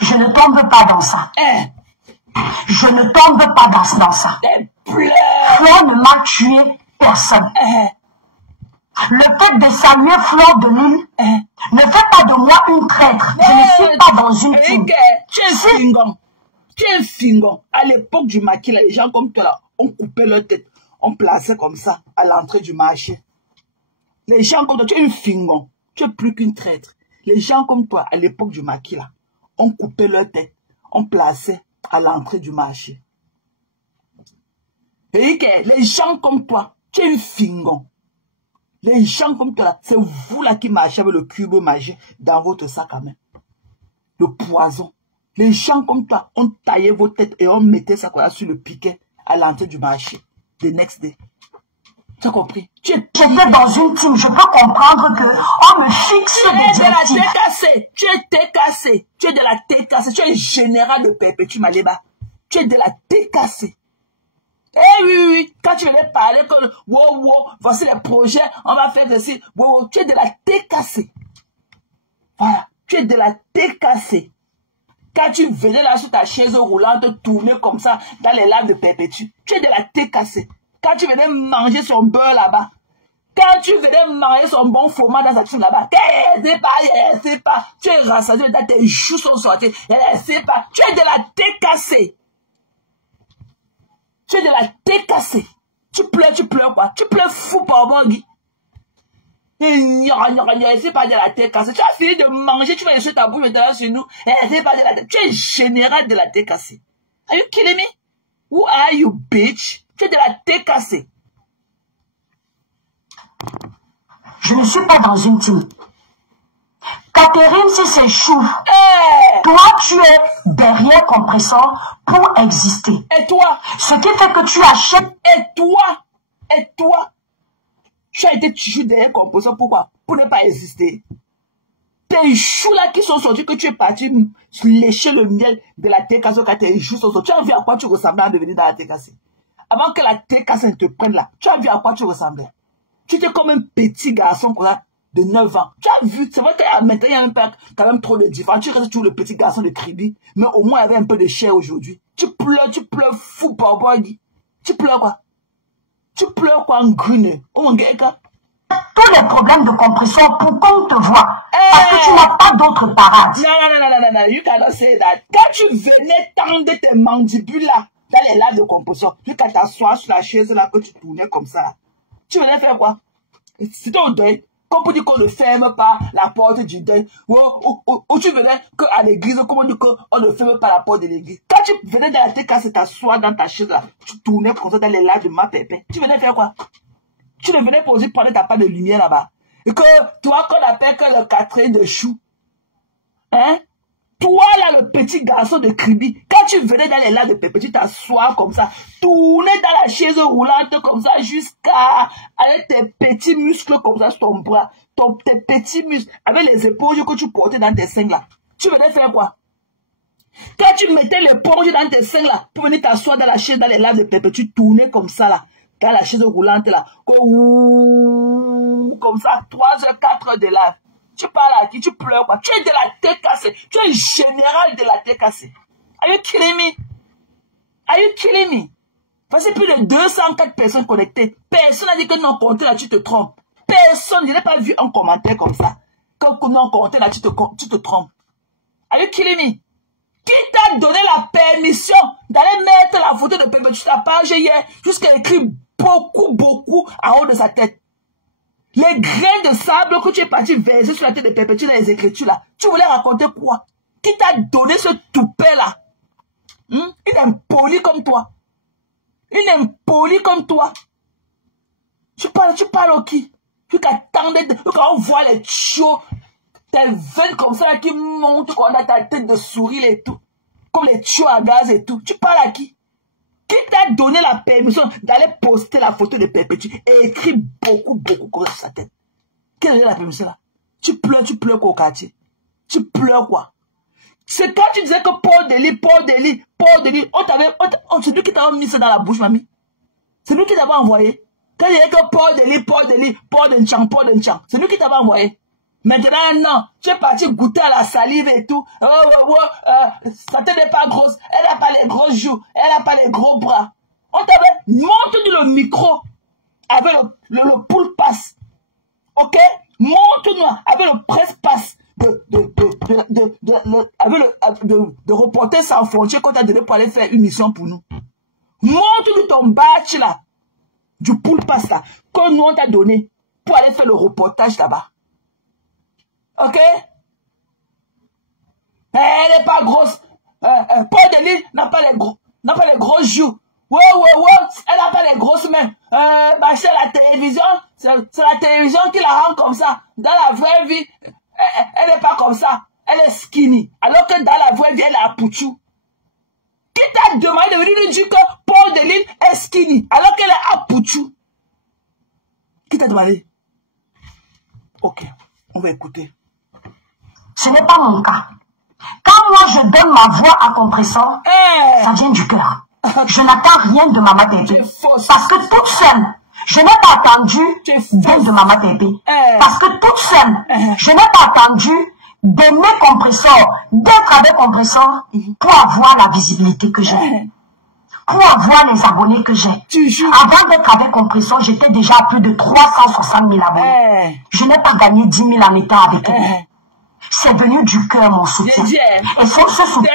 Je ne tombe pas dans ça. Je ne tombe pas dans ça. Fleur ne m'a tué personne. Le fait de saluer Fleur de Lille ne fait pas de moi une traître. Je ne suis pas dans une team. Tu es un fingon. À l'époque du maquis, les gens comme toi là, on coupait leur tête. On plaçait comme ça à l'entrée du marché. Les gens comme toi, tu es un fingon. Tu es plus qu'une traître. Les gens comme toi, à l'époque du maquis là, on coupait leur tête. On plaçait à l'entrée du marché. Et les gens comme toi, tu es un fingon. Les gens comme toi là, c'est vous là qui marchez avec le cube magique dans votre sac à main. Le poison. Les gens comme toi, on taillait vos têtes et on mettait ça sur le piquet à l'entrée du marché. The next day. Tu as compris? J'étais dans une team, je peux comprendre que on me fixe des objectifs. Tu es TKC. Tu es de la TKC. Tu es général de Perpétue Maleba. Tu es de la TKC. Eh oui. Quand tu venais parler que voici les projets, on va faire ceci. Tu es de la TKC. Voilà. Tu es de la TKC. Quand tu venais là sur ta chaise roulante, tourner comme ça dans les laves de Perpétue, tu es de la TKC. Quand tu venais manger son beurre là-bas, quand tu venais manger son bon fromage dans sa tube là-bas, c'est pas, tu es rassasié, tes joues sont sorties, c'est pas, tu es de la TKC. Tu es de la TKC. Tu pleures quoi? Tu pleures fou par Bogui. C'est pas de la TKC. Tu as fini de manger, tu vas laisser ta bouche maintenant sur nous. C'est pas de la TKC. Tu es général de la TKC. Are you kidding me? Who are you, bitch? Tu es de la TKC. Je ne suis pas dans une team. Catherine, si c'est chou. Toi, tu es derrière Compressor pour exister. Et toi? Ce qui fait que tu achètes. Et toi? Tu as été toujours derrière Compressor, pourquoi? Pour ne pas exister. Tes choux là qui sont sortis, que tu es parti lécher le miel de la TKC quand tes choux sont sortis. Tu as vu à quoi tu ressemblais à devenir dans la TKC? Avant que la TKC te prenne là, tu as vu à quoi tu ressemblais? Tu étais comme un petit garçon de 9 ans. Tu as vu, c'est vrai qu'à maintenant, il y a quand même trop de différence. Tu restes toujours le petit garçon de Kribi, mais au moins, il y avait un peu de chair aujourd'hui. Tu pleures fou, papa. Tu pleures quoi? Tu pleures quoi en grune? Oh, tous les problèmes de Compressor pour qu'on te voit. Parce que tu n'as pas d'autre parade. Non, you cannot say that. Quand tu venais tendre tes mandibules là, dans les laves de Compressor, tu quand t'assois sur la chaise là, que tu tournais comme ça là, tu venais faire quoi? C'était au deuil. Comme pour dire qu'on ne ferme pas la porte du deuil. Ou tu venais qu'à l'église, comme on dit qu'on ne ferme pas la porte de l'église. Quand tu venais dans la TKC, t'assois dans ta chaise là, tu tournais comme ça dans les laves de ma pépé. Tu venais faire quoi? Tu ne venais pas aussi prendre ta part de lumière là-bas. Et que toi qu'on appelle que le quatrième de chou. Hein? Toi là, le petit garçon de Kribi, quand tu venais dans les laves de pépé, tu t'assois comme ça, tournais dans la chaise roulante comme ça jusqu'à avec tes petits muscles comme ça sur ton bras, tes petits muscles, avec les éponges que tu portais dans tes seins là. Tu venais faire quoi? Quand tu mettais l'éponge dans tes seins là, pour venir t'asseoir dans la chaise, dans les laves de pépé, tu tournais comme ça là, dans la chaise roulante là, comme ça, 3 heures, 4 heures de lave. Tu parles à qui? Tu pleures quoi? Tu es de la tête cassée. Tu es général de la tête cassée. Are you killing me? Are you killing me? Parce que plus de 204 personnes connectées. Personne n'a dit que non, compter là, tu te trompes. Personne, je n'ai pas vu un commentaire comme ça. Quand non, compter là, tu te trompes. Are you killing me? Qui t'a donné la permission d'aller mettre la photo de Pépé sur ta page hier jusqu'à écrire beaucoup en haut de sa tête? Les grains de sable que tu es parti verser sur la tête de Pépé dans les écritures là, tu voulais raconter quoi? Qui t'a donné ce toupet là? Il est impoli comme toi. Il est impoli comme toi. Tu parles au qui? Tu qu'attendais, quand on voit les chiots, tes veines comme ça là, qui montent quand on a ta tête de souris et tout. Comme les tuyaux à gaz et tout. Tu parles à qui? Qui t'a donné la permission d'aller poster la photo de Perpétue et écrire beaucoup sur sa tête? Quelle est la permission là? Tu pleures quoi au quartier? Tu pleures quoi? C'est quand tu disais que Paul Delis, c'est lui qui t'a mis ça dans la bouche, mamie. C'est lui qui t'avait envoyé. Quand il disait que Paul Delis, c'est lui qui t'avait envoyé. Maintenant, non, tu es parti goûter à la salive et tout. Sa tête n'est pas grosse. Elle n'a pas les grosses joues. Elle n'a pas les gros bras. On t'avait monté le micro avec le pull pass. Ok? Monte-nous avec le press pass de Reporters sans frontières qu'on t'a donné pour aller faire une mission pour nous. Monte-nous ton badge là. Du pull pass là. Que nous on t'a donné pour aller faire le reportage là-bas. Ok? Elle n'est pas grosse. Paul Delis n'a pas les gros joues. Ouais. Elle n'a pas les grosses mains. C'est la télévision. C'est la télévision qui la rend comme ça. Dans la vraie vie, elle n'est pas comme ça. Elle est skinny. Alors que dans la vraie vie, elle est à pouchou. Qui t'a demandé de venir nous dire que Paul Delis est skinny alors qu'elle est à pouchou? Qui t'a demandé? Ok, on va écouter. Ce n'est pas mon cas. Quand moi je donne ma voix à compresseur, ça vient du cœur. Je n'attends rien de Maman Tépé. Parce que toute seule, je n'ai pas attendu d'être de Maman Tépé. Parce que toute seule, je n'ai pas attendu d'aimer compresseur, d'être avec compresseur pour avoir la visibilité que j'ai. Pour avoir les abonnés que j'ai. Avant d'être avec compresseur, j'étais déjà à plus de 360 000 abonnés. Je n'ai pas gagné 10 000 en étant avec eux. C'est venu du cœur, mon soutien. Et c'est ce soutien.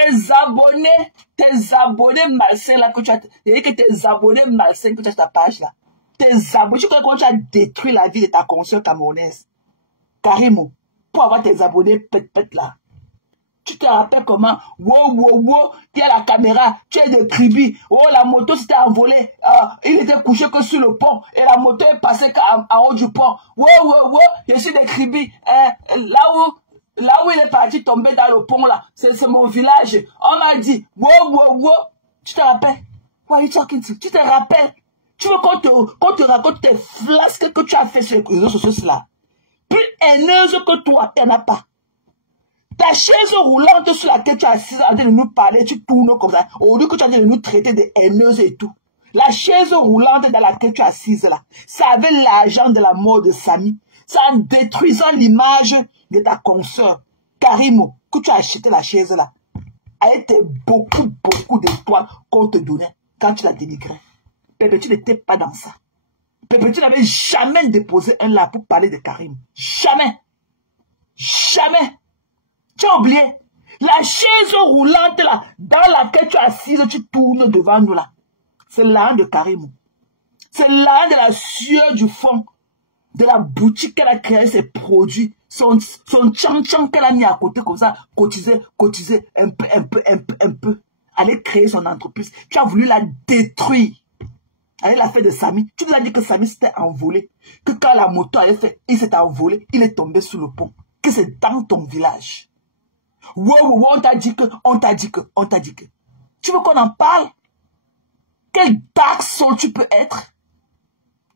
Tes abonnés malsains là que tu as, tes abonnés malsains que tu as sur ta page là. Tes abonnés, tu crois que tu as détruit la vie de ta conscience camerounaise. Carrément. Pour avoir tes abonnés pète là. Tu te rappelles comment, il y a la caméra, tu es de Kribi, la moto s'était envolée, il était couché que sur le pont, et la moto est passée en haut du pont. Je suis de Kribi, là où il est parti tomber dans le pont là, c'est mon village. On m'a dit, tu te rappelles? What are you talking to? Tu te rappelles? Tu veux qu'on te raconte tes flasques que tu as fait sur les réseaux sociaux là? Plus haineuse que toi, il n'y en a pas. Ta chaise roulante sur laquelle tu es assise en train de nous parler, tu tournes comme ça. Au lieu que tu es en train de nous traiter de haineuses et tout. La chaise roulante dans laquelle tu es assise là, ça avait l'argent de la mort de Samy. C'est en détruisant l'image de ta consoeur, Karimo, que tu as acheté la chaise là. Elle était beaucoup d'étoiles qu'on te donnait quand tu la dénigrais. Pépé, tu n'étais pas dans ça. Pépé, tu n'avais jamais déposé un là pour parler de Karim. Jamais. Jamais. Tu as oublié. La chaise roulante là, dans laquelle tu es assise, tu tournes devant nous là. C'est l'âne de Karim. C'est l'âne de la sueur du fond. De la boutique qu'elle a créé ses produits. Son tchan-tchan qu'elle a mis à côté comme ça. Cotiser un peu. Aller créer son entreprise. Tu as voulu la détruire. Elle a fait de Samy. Tu nous as dit que Samy s'était envolé. Que quand la moto avait fait, il s'est envolé. Il est tombé sur le pont. Que c'est dans ton village. On t'a dit que. Tu veux qu'on en parle? Quel dark soul tu peux être?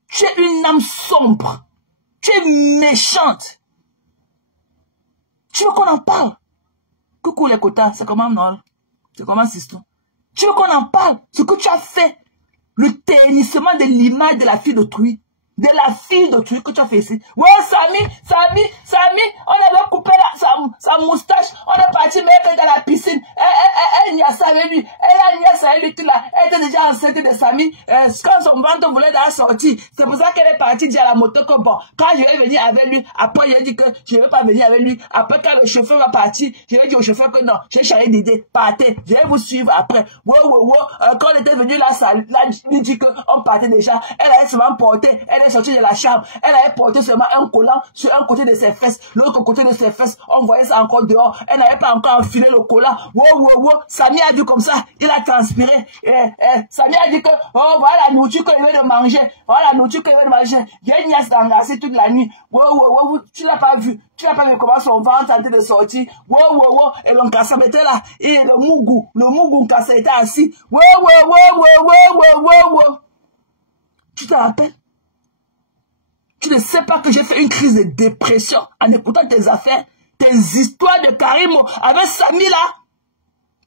Tu es une âme sombre. Tu es méchante. Tu veux qu'on en parle? Coucou les quotas, c'est comment non? C'est comment Siston? Tu veux qu'on en parle? Ce que tu as fait, le ternissement de l'image de la fille d'autrui. de la fille de truc que tu as fait ici. Ouais, Samy, on avait coupé sa moustache, on est parti mettre dans la piscine. Elle n'y a ça avec lui. Elle n'y a ça avec lui tout là. Elle était déjà enceinte de Samy. Quand son ventre voulait dans la sortie, c'est pour ça qu'elle est partie dire à la moto que bon, quand je vais venir avec lui, après j'ai dit que je ne vais pas venir avec lui. Après quand le chauffeur va partir, je vais dire au chauffeur que non, j'ai changé d'idée, partez, je vais vous suivre après. Quand on était venu là, ça lui dit qu'on partait déjà. Elle avait seulement porté, elle est sortie de la chambre, elle avait porté seulement un collant sur un côté de ses fesses, l'autre côté de ses fesses, on voyait ça encore dehors, elle n'avait pas encore enfilé le collant. Samy a vu comme ça, il a transpiré. Samy a dit que, oh, voilà la nourriture qu'il veut de manger, voilà la nourriture qu'il veut de manger. Il y a une niasse d'engager toute la nuit. Tu l'as pas vu, tu n'as pas vu comment son ventre a été de sortir. Et l'Onkassa était là, et le Mougou Nkassa était assis. Tu te rappelles? Tu ne sais pas que j'ai fait une crise de dépression en écoutant tes affaires, tes histoires de Karimo avec Samy là.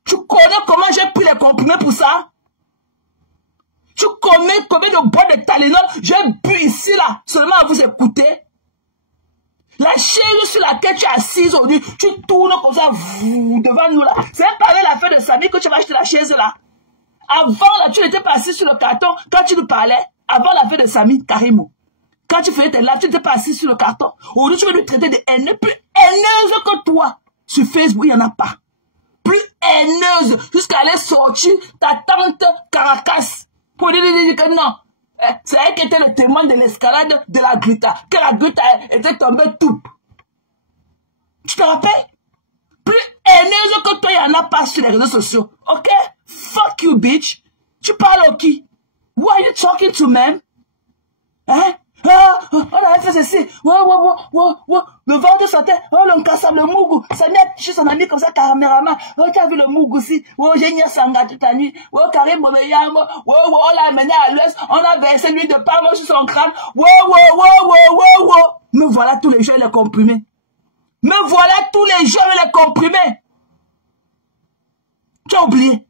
Tu connais comment j'ai pris les comprimés pour ça? Tu connais combien de boîtes de Tylenol j'ai bu ici là, seulement à vous écouter? La chaise sur laquelle tu es assise aujourd'hui, tu tournes comme ça devant nous là. C'est pas avec l'affaire de Samy que tu vas acheter la chaise là. Avant là, tu n'étais pas assis sur le carton quand tu nous parlais. Avant l'affaire de Samy, Karimo. Quand tu faisais tes lives, tu n'étais pas assis sur le carton. Aujourd'hui, tu veux nous traiter de haineux, plus haineuse que toi. Sur Facebook, il n'y en a pas. Plus haineuse. Jusqu'à aller sortir ta tante Caracas. Pour dire que non. C'est elle qui était le témoin de l'escalade de la Gruta. Que la Gruta était tombée tout. Tu te rappelles? Plus haineuse que toi, il n'y en a pas sur les réseaux sociaux. Ok? Fuck you, bitch. Tu parles au qui? Who are you talking to, man? Hein? On avait fait ceci. Le ventre sortait. L'Onkassa, le Mougou. Ça m'a touché son ami comme ça, caméraman. Tu as vu le Mougou aussi. J'ai nié Sanga toute la nuit. Karim Bomeyamo. On l'a amené à l'ouest. On a versé l'huile de palme sur son crâne. Me voilà tous les jours les comprimés. Me voilà tous les jours les comprimés. Tu as oublié.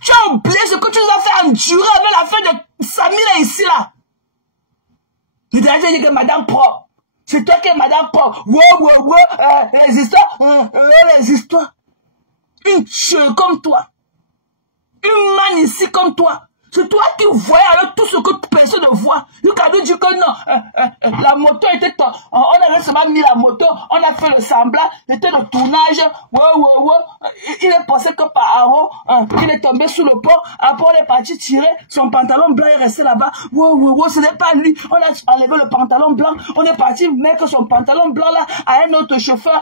Tu as oublié ce que tu nous as fait endurer avec l'affaire de Samy là ici là. Il t'a dit que Madame Pro, c'est toi qui es Madame Pro. Les histoires. Une cheveux comme toi. Une manne ici comme toi. C'est toi qui voyais alors tout ce que personne ne voit. Le cadeau dit que non, la moto était... On avait seulement mis la moto, on a fait le semblant, c'était le tournage. Il est passé que par en haut, il est tombé sous le pont. Après, on est parti tirer, son pantalon blanc est resté là-bas. Ce n'est pas lui. On a enlevé le pantalon blanc, on est parti mettre son pantalon blanc là à un autre chauffeur.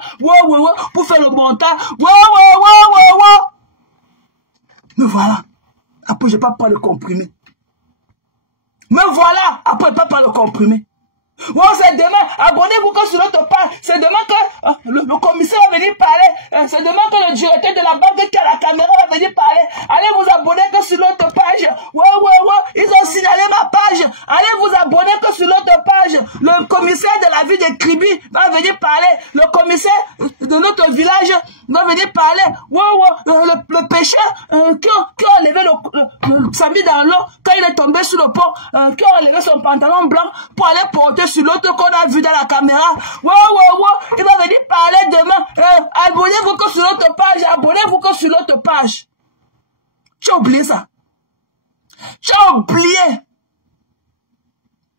Pour faire le montage. Mais voilà. Après, je ne vais pas le comprimer. Mais voilà, après, je ne vais pas le comprimer. C'est demain, abonnez-vous que sur notre page. C'est demain que le commissaire va venir parler. C'est demain que le directeur de la banque qui a la caméra va venir parler. Allez vous abonner que sur notre page. Ils ont signalé ma page. Allez vous abonner que sur notre page. Le commissaire de la ville de Kribi va venir parler. Le commissaire de notre village va venir parler. Le pêcheur qui a enlevé le Samy dans l'eau quand il est tombé sur le pont, qui a enlevé son pantalon blanc pour aller porter sur l'autre qu'on a vu dans la caméra. Il va venir parler demain. Abonnez-vous que sur l'autre page. Abonnez-vous que sur l'autre page. Tu as oublié ça. Tu as oublié.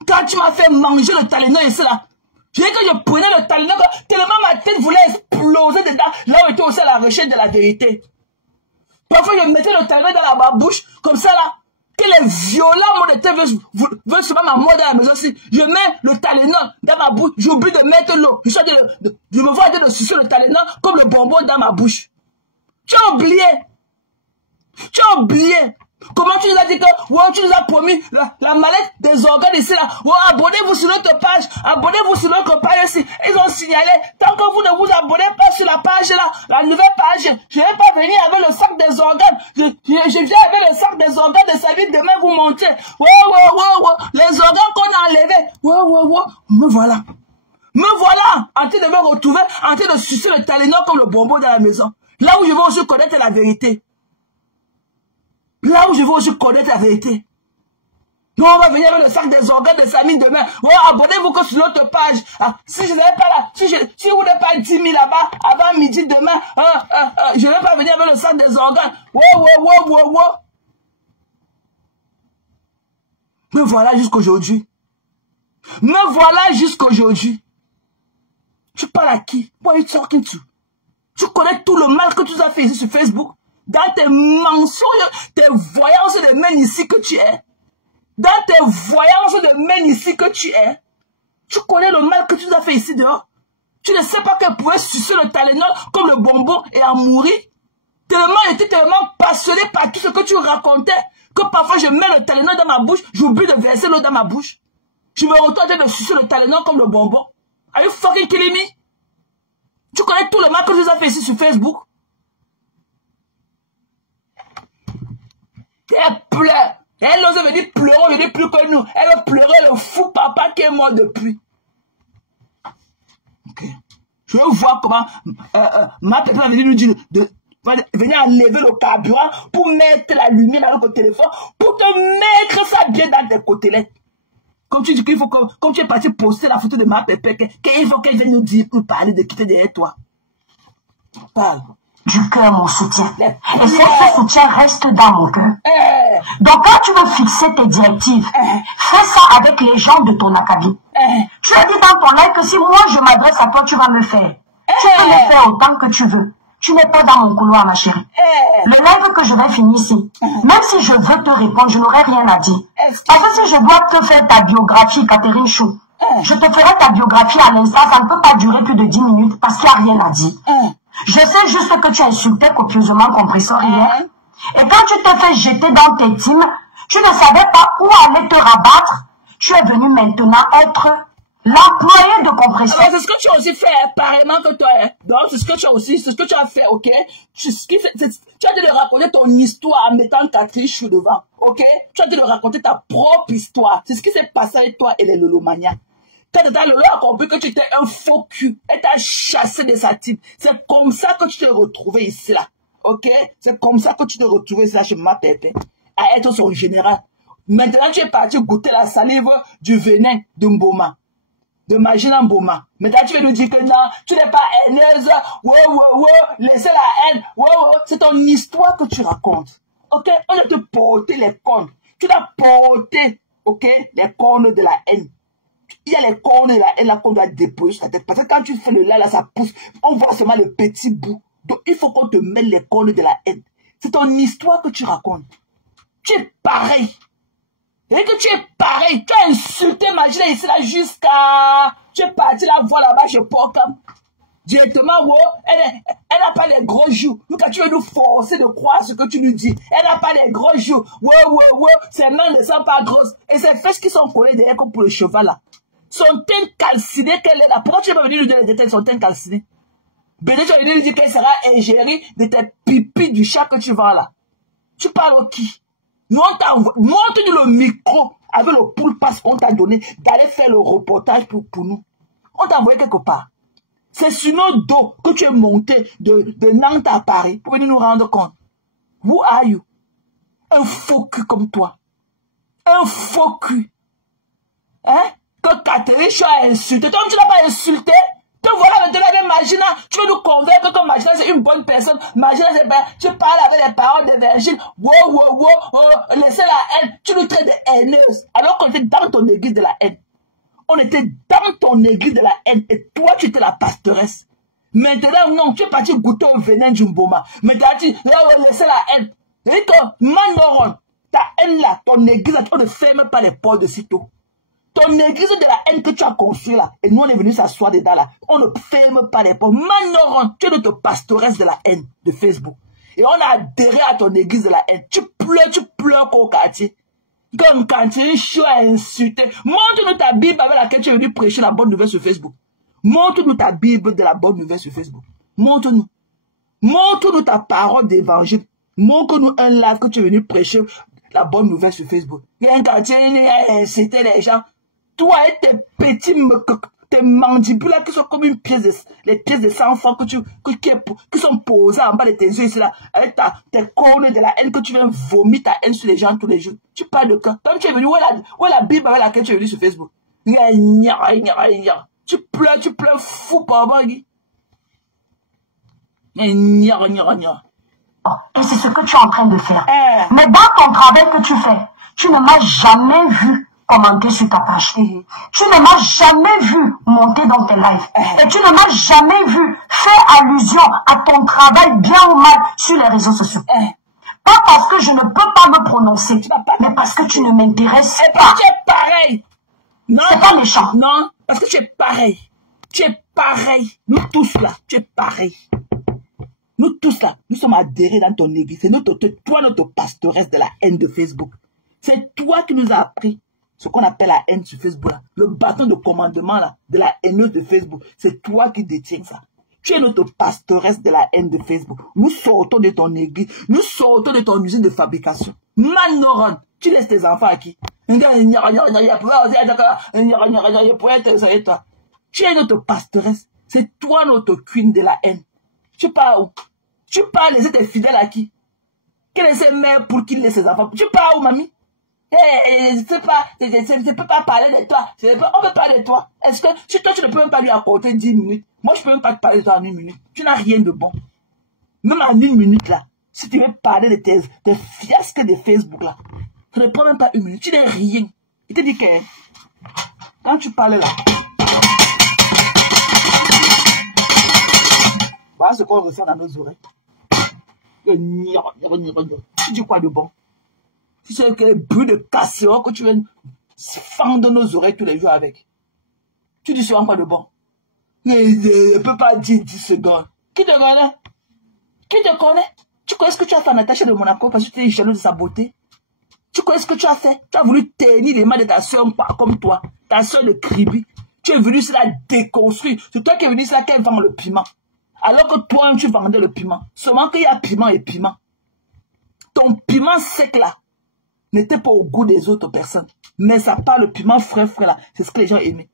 Quand tu m'as fait manger le Tylenol ici là. J'ai dit que je prenais le Tylenol tellement ma tête voulait exploser dedans. Là où était aussi à la recherche de la vérité. Parfois je mettais le Tylenol dans ma bouche comme ça là. Que les violents mots de tête veulent se mettre ma mort dans la maison aussi. Je mets le Tylenol dans ma bouche. J'oublie de mettre l'eau. Je me vois de sucer le Tylenol comme le bonbon dans ma bouche. Tu as oublié. Tu as oublié. Comment tu nous as dit que tu nous as promis la mallette des organes ici là. Abonnez-vous sur notre page. Abonnez-vous sur notre page ici. Ils ont signalé. Tant que vous ne vous abonnez pas sur la page là, la nouvelle page, je ne vais pas venir avec le sac des organes. Je viens avec le sac des organes de sa vie demain vous montrer. Les organes qu'on a enlevés. Me voilà. Me voilà en train de me retrouver, en train de sucer le Tylenol comme le bonbon dans la maison. Là où je vais aussi connaître la vérité. Là où je vais aussi connaître la vérité. Non, on va venir avec le sac des organes des amis demain. Ouais, abonnez-vous que sur l'autre page. Ah, si je n'avais pas là, si vous n'avez pas 10 000 là-bas, avant midi demain, je ne vais pas venir avec le sac des organes. Ouais. Me voilà jusqu'aujourd'hui. Tu parles à qui? What are you talking to? Tu connais tout le mal que tu as fait ici sur Facebook. Dans tes mensonges, tes voyances de main ici que tu es. Dans tes voyances de main ici que tu es. Tu connais le mal que tu as fait ici dehors. Tu ne sais pas qu'elle pouvait sucer le Tylenol comme le bonbon et en mourir. Elle était tellement passionnée par tout ce que tu racontais que parfois je mets le Tylenol dans ma bouche, j'oublie de verser l'eau dans ma bouche. Je me retrouve de sucer le Tylenol comme le bonbon. Are you fucking kidding me? Tu connais tout le mal que tu as fait ici sur Facebook. Elle pleure. Elle n'ose venir pleurer, venir plus que nous. Elle va pleurer le fou papa qui est mort depuis. Ok. Je veux voir comment ma papa va venir nous dire va venir enlever le carburant pour mettre la lumière dans le téléphone, pour te mettre ça bien dans tes côtelettes. Comme tu dis qu'il faut que, comme tu es parti poster la photo de ma pépé, qu'il faut qu'elle vienne nous dire pour parler de quitter derrière toi. Parle. Du cœur, mon soutien. Et ce soutien reste dans mon cœur. Donc quand tu veux fixer tes directives, fais ça avec les gens de ton acabit. Tu as dit dans ton live que si moi je m'adresse à toi, tu vas me faire. Tu peux me faire autant que tu veux. Tu n'es pas dans mon couloir, ma chérie. Le live que je vais finir ici, même si je veux te répondre, je n'aurai rien à dire. Parce que si je dois te faire ta biographie, Catherine Chou, je te ferai ta biographie à l'instant, ça ne peut pas durer plus de 10 minutes parce qu'il n'y a rien à dire. Je sais juste que tu as insulté copieusement Compressor hier. Et quand tu t'es fait jeter dans tes teams, tu ne savais pas où aller te rabattre. Tu es venu maintenant être l'employé de Compressor. C'est ce que tu as aussi fait, pareillement que toi. Donc, c'est ce que tu as aussi, c'est ce que tu as fait, ok? Tu as dû de raconter ton histoire en mettant Catherine Chou devant, ok? Tu as dû de raconter ta propre histoire. C'est ce qui s'est passé avec toi et les Lolomanias. Quand Lolo a compris que tu étais un faux cul, elle t'a chassé de sa team. C'est comme ça que tu t'es retrouvé ici, là. Ok? C'est comme ça que tu t'es retrouvé ici, là, chez ma pépé. À être son général. Maintenant, tu es parti goûter la salive du venin de Mboma. De Magina Mboma. Maintenant, tu veux nous dire que non, tu n'es pas haineuse. Laissez la haine. C'est ton histoire que tu racontes. Ok? On a te porté les cornes. Tu dois porter, ok? Les cornes de la haine. Il y a les cornes de la haine là qu'on doit déposer sur ta tête. Parce que quand tu fais le lait là, ça pousse. On voit seulement le petit bout. Donc il faut qu'on te mette les cornes de la haine. C'est ton histoire que tu racontes. Tu es pareil. Et que tu es pareil. Tu as insulté Magina ici là jusqu'à... Tu es parti la voir là-bas chez Porcam. Directement, elle n'a pas les gros joues. Nous, quand tu veux nous forcer de croire ce que tu nous dis, elle n'a pas les gros joues. Ses mains ne sont pas grosses. Et ses fesses qui sont collées derrière comme pour le cheval là. Son teint calciné qu'elle est là. Pourquoi tu n'es pas venu nous donner des détails de son teint calciné? Peut-être tu es venu nous dire qu'elle sera ingérée de tes pipis du chat que tu vends là. Tu parles au qui? Nous, on t'a envoyé. Montre-nous le micro avec le poule passe qu'on t'a donné d'aller faire le reportage pour nous. On t'a envoyé quelque part. C'est sur nos dos que tu es monté de Nantes à Paris pour venir nous rendre compte. Who are you? Un faux cul comme toi. Un faux cul. Hein? Que Catherine Chou a insulté. Toi, tu n'as pas insulté. Te voilà maintenant avec Magina. Tu veux nous convaincre que Magina c'est une bonne personne. Magina c'est bien. Tu parles avec les paroles de Virgile. Laissez la haine. Tu nous traites de haineuse. Alors qu'on était dans ton église de la haine. On était dans ton église de la haine. Et toi, tu étais la pastoresse. Maintenant, non. Tu es parti goûter au venin du Mboma. Maintenant, tu laissez la haine. Et que, Manoron, ta haine là, ton église, on ne ferme pas les portes de sitôt. Ton église de la haine que tu as construit là, et nous on est venu s'asseoir dedans là, on ne ferme pas les portes. Manoron, tu es notre pastoresse de la haine de Facebook. Et on a adhéré à ton église de la haine. Tu pleures qu'au quartier. Comme quand tu es chaud à insulter. Montre-nous ta Bible avec laquelle tu es venu prêcher la bonne nouvelle sur Facebook. Montre-nous ta Bible de la bonne nouvelle sur Facebook. Montre-nous. Montre-nous ta parole d'évangile. Montre-nous un live que tu es venu prêcher la bonne nouvelle sur Facebook. Quand tu es insulté les gens, toi et tes petits tes mandibules là qui sont comme une pièce les pièces de sang enfants qui sont posées en bas de tes yeux ici là, avec tes cornes de la haine que tu viens vomir ta haine sur les gens tous les jours. Tu parles de quand? Toi, tu es venu, où est la Bible avec laquelle tu es venu sur Facebook? Tu pleures fou par moi. Et c'est ce que tu es en train de faire. Mais dans ton travail que tu fais, tu ne m'as jamais vu commenter sur ta page. Tu ne m'as jamais vu monter dans tes lives. Et tu ne m'as jamais vu faire allusion à ton travail bien ou mal sur les réseaux sociaux. Pas parce que je ne peux pas me prononcer, mais parce que tu ne m'intéresses pas. Tu es pareil. Non, c'est pas méchant. Non, parce que tu es pareil. Tu es pareil. Nous tous là, tu es pareil. Nous tous là, nous sommes adhérés dans ton église. C'est toi notre pastoresse de la haine de Facebook. C'est toi qui nous as appris ce qu'on appelle la haine sur Facebook là. Le bâton de commandement là, de la haineuse de Facebook. C'est toi qui détiens ça. Tu es notre pastoresse de la haine de Facebook. Nous sortons de ton église. Nous sortons de ton usine de fabrication. Manoron, tu laisses tes enfants à qui? Tu es notre pastoresse. C'est toi notre queen de la haine. Tu pars où? Tu pars laisser tes fidèles à qui? Quelle est cette mère pour qu'il laisse ses enfants? Tu pars où, mamie? Je ne peux pas parler de toi. On peut parler de toi. Est-ce que si toi, tu ne peux même pas lui accorder 10 minutes, moi, je ne peux même pas te parler de toi en 1 minute. Tu n'as rien de bon. Même en 1 minute, là, si tu veux parler de tes fiasques de Facebook, là, tu ne prends même pas 1 minute. Tu n'es rien. Il te dit que quand tu parles là, voilà ce qu'on ressent dans nos oreilles. Tu dis quoi de bon? C'est que le bruit de casserole que tu viens fendre nos oreilles tous les jours avec. Tu dis sur quoi de bon? Je ne peux pas dire 10 secondes. Qui te connaît? Qui te connaît? Tu connais ce que tu as fait à Natacha de Monaco parce que tu es jaloux de sa beauté? Tu connais ce que tu as fait? Tu as voulu tenir les mains de ta soeur comme toi, ta soeur de Kribi. Tu es venu la déconstruire. C'est toi qui es venu là qu'elle vend le piment. Alors que toi, tu vendais le piment. Seulement qu'il y a piment et piment. Ton piment sec là n'était pas au goût des autres personnes. Mais ça parle le piment frais là. C'est ce que les gens aimaient.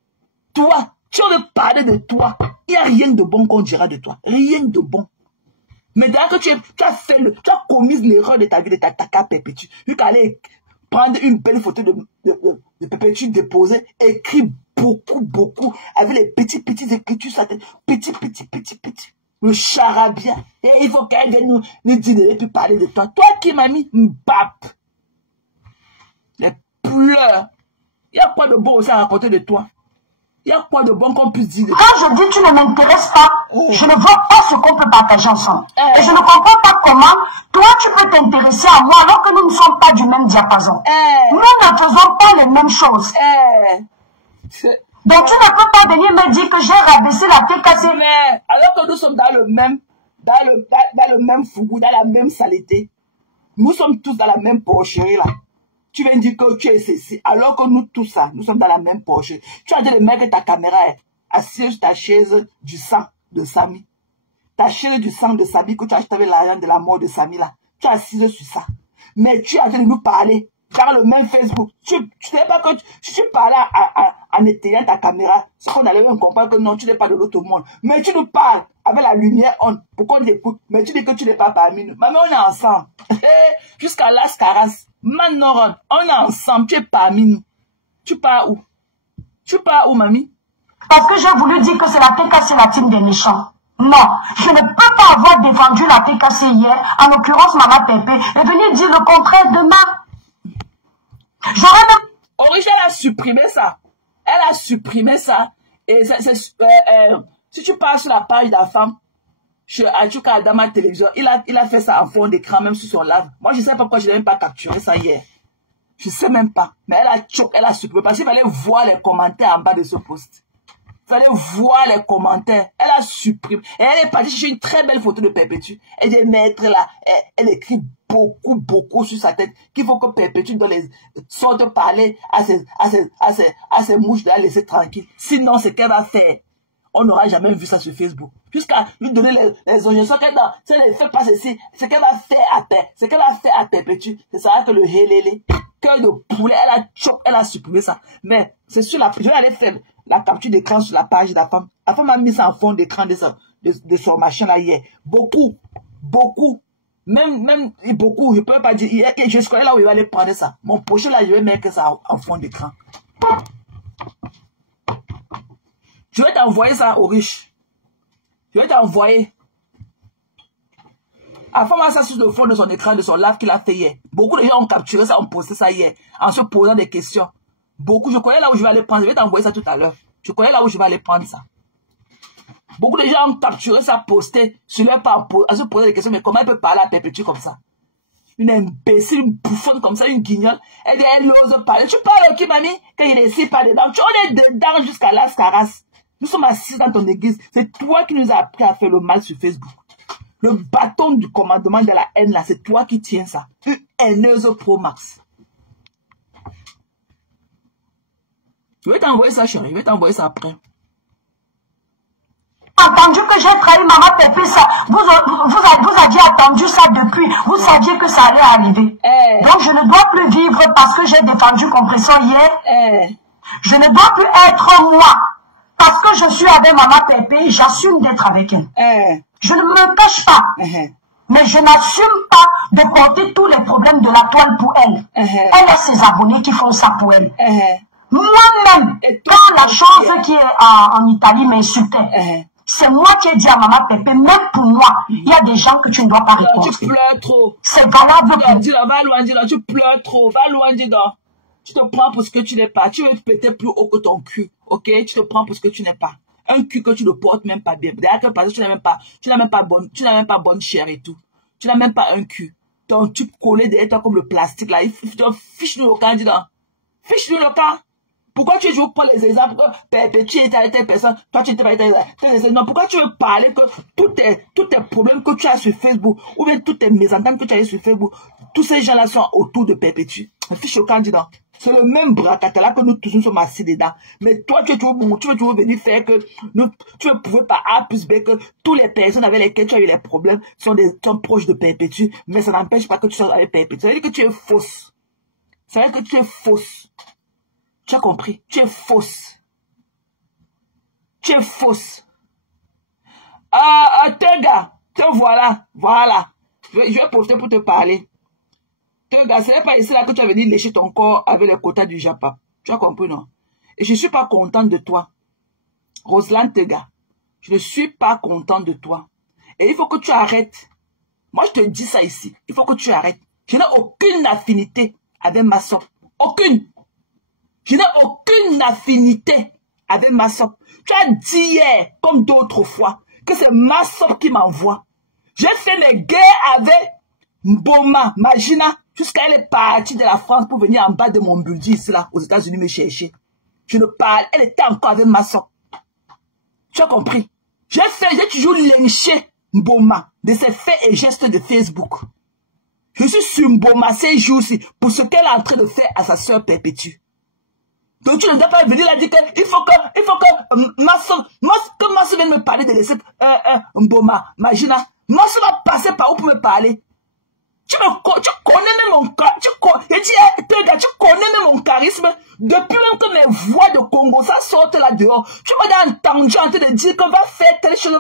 Toi, tu veux parler de toi. Il n'y a rien de bon qu'on dira de toi. Rien de bon. Mais d'ailleurs que tu as commis l'erreur de ta vie de t'attaquer à Perpétue. Tu aller prendre une belle photo de Perpétue déposée, écrit beaucoup, avec les petits écritures sur la tête. Petit. Le charabia. Et il faut qu'elle vienne nous dire et puis parler de toi. Toi qui m'as mis Mbap. Les pleurs. Il y a quoi de bon aussi à raconter de toi? Il y a quoi de bon qu'on puisse dire de toi? Quand je dis tu ne m'intéresses pas, je ne vois pas ce qu'on peut partager ensemble. Et je ne comprends pas comment toi tu peux t'intéresser à moi alors que nous ne sommes pas du même diapason. Nous ne faisons pas les mêmes choses. Donc tu ne peux pas venir me dire que j'ai rabaissé la TKC. Mais alors que nous sommes dans le même fougou, dans la même saleté. Nous sommes tous dans la même porcherie là. Tu viens dire que tu es ceci. Alors que nous tous ça, nous sommes dans la même porcherie. Tu as dit de mettre ta caméra assise sur ta chaise du sang de Samy. Ta chaise du sang de Samy que tu as acheté avec l'argent de la mort de Samy là. Tu es assise sur ça. Mais tu as dit de nous parler dans le même Facebook. Tu ne sais pas que tu parlais en éteignant ta caméra, c'est qu'on allait même comprendre que non, tu n'es pas de l'autre monde. Mais tu nous parles avec la lumière on pour qu'on t'écoute. Mais tu dis que tu n'es pas parmi nous. Mais on est ensemble. Jusqu'à Las Caras, Manoron, on est ensemble. Tu es parmi nous. Tu pars où? Tu pars où, mamie? Parce que j'ai voulu dire que c'est la TKC la team des méchants. Non, je ne peux pas avoir défendu la TKC hier, en l'occurrence Maman Pépé, et venir dire le contraire demain. J'aurais même... Origine, elle a supprimé ça. Elle a supprimé ça. Et si tu passes sur la page de la femme, chez Achuka Adama Télévision, il a fait ça en fond d'écran, même sur son live. Moi, je ne sais pas pourquoi je n'ai même pas capturé ça hier. Je ne sais même pas. Mais elle a supprimé. Parce qu'il fallait voir les commentaires en bas de ce post. Il fallait voir les commentaires. Elle a supprimé. Et elle est partie chercher une très belle photo de Perpétue. Elle dit mettre là. Elle écrit beaucoup sur sa tête. Qu'il faut que Perpétue dans les sortes de parler à ces mouches de la laisser tranquille. Sinon, ce qu'elle va faire, on n'aura jamais vu ça sur Facebook. Jusqu'à lui donner les injonctions qu'elle a. Si elle ne fait pas ceci, ce qu'elle va faire à Perpétue, c'est ça que le hélélé, cœur de poulet, elle a supprimé ça. Mais c'est sur la, je vais aller faire la capture d'écran sur la page de la femme. La femme a mis ça en fond d'écran de son machin là hier. Beaucoup. Même beaucoup, je ne peux pas dire. Je serai là où il va aller prendre ça. Mon prochain là, je vais mettre ça en fond d'écran. Je vais t'envoyer ça aux riches. Je vais t'envoyer. La femme a ça sur le fond de son écran, de son live qu'il a fait hier. Beaucoup de gens ont capturé ça, ont posté ça hier, en se posant des questions. Beaucoup, je connais là où je vais aller prendre. Je vais t'envoyer ça tout à l'heure. Je connais là où je vais aller prendre ça. Beaucoup de gens ont capturé ça, posté sur leur part, à se poser des questions. Mais comment elle peut parler à Perpétue comme ça? Une imbécile, une bouffonne comme ça, une guignole. Elle vient, elle ose parler. Tu parles au qui, mamie? Quand il est ici, pas dedans. On est dedans jusqu'à Las Caras. Nous sommes assis dans ton église. C'est toi qui nous as appris à faire le mal sur Facebook. Le bâton du commandement de la haine, là, c'est toi qui tiens ça. Une haineuse pro max. Je vais t'envoyer ça, chérie. Je vais t'envoyer ça après. Entendu que j'ai trahi maman Pépé, ça, vous aviez attendu ça depuis. Vous saviez que ça allait arriver. Donc je ne dois plus vivre parce que j'ai défendu Compression hier. Je ne dois plus être moi. Parce que je suis avec maman Pépé, j'assume d'être avec elle. Je ne me cache pas. Mais je n'assume pas de porter tous les problèmes de la toile pour elle. Elle a ses abonnés qui font ça pour elle. Moi-même, quand la chose qui est en Italie m'insultait, c'est moi qui ai dit à maman Pépé, même pour moi, il y a des gens que tu ne dois pas répondre. Tu pleures trop. C'est valable pour va loin, tu pleures trop. Va loin, dis-donc. Tu te prends pour ce que tu n'es pas. Tu veux te péter plus haut que ton cul. Ok? Tu te prends pour ce que tu n'es pas. Un cul que tu ne portes même pas bien. D'ailleurs, parce que tu n'as même pas bonne chair et tout. Tu n'as même pas un cul. Ton tube collé derrière toi comme le plastique là. Fiche-nous le camp, dis donc. Fiche-nous le camp. Pourquoi tu veux prendre les exemples que Perpétue est avec telle personne, toi tu n'es pas avec non, pourquoi tu veux parler que tous tes problèmes que tu as sur Facebook, ou bien toutes tes mésententes que tu as sur Facebook, tous ces gens-là sont autour de Perpétue. Fiche au candidat. C'est le même bracata que nous tous nous sommes assis dedans. Mais toi, tu veux venir faire que tu veux prouver par A plus B que toutes les personnes avec lesquelles tu as eu les problèmes sont proches de Perpétue, mais ça n'empêche pas que tu sois avec Perpétue. Ça veut dire que tu es fausse. Ça veut dire que tu es fausse. Tu as compris? Tu es fausse. Tu es fausse. Tega, te voilà. Voilà. Je vais profiter pour te parler. Tega, ce n'est pas ici là que tu as venu lécher ton corps avec les quotas du Japon. Tu as compris, non? Et je ne suis pas contente de toi. Roselyne Tega, je ne suis pas contente de toi. Et il faut que tu arrêtes. Moi, je te dis ça ici. Il faut que tu arrêtes. Je n'ai aucune affinité avec ma soeur. Aucune. Je n'ai aucune affinité avec Massop. Tu as dit hier, comme d'autres fois, que c'est Massop qui m'envoie. J'ai fait mes guerres avec Mboma, Magina, jusqu'à elle est partie de la France pour venir en bas de mon building ici, là, aux États-Unis me chercher. Je ne parle, elle était encore avec Massop. Tu as compris? J'ai toujours lynché Mboma de ses faits et gestes de Facebook. Je suis sur Mboma ces jours-ci pour ce qu'elle est en train de faire à sa soeur Perpétue. Donc tu ne dois pas venir là dire qu'il faut que Massou vienne me parler de laisser Mboma, Magina. Massou va passer par où pour me parler. Tu connais même mon tu connais même mon charisme. Depuis même que mes voix de Congo, ça sortent là dehors. Tu m'as entendu en train de dire qu'on va faire telle chose,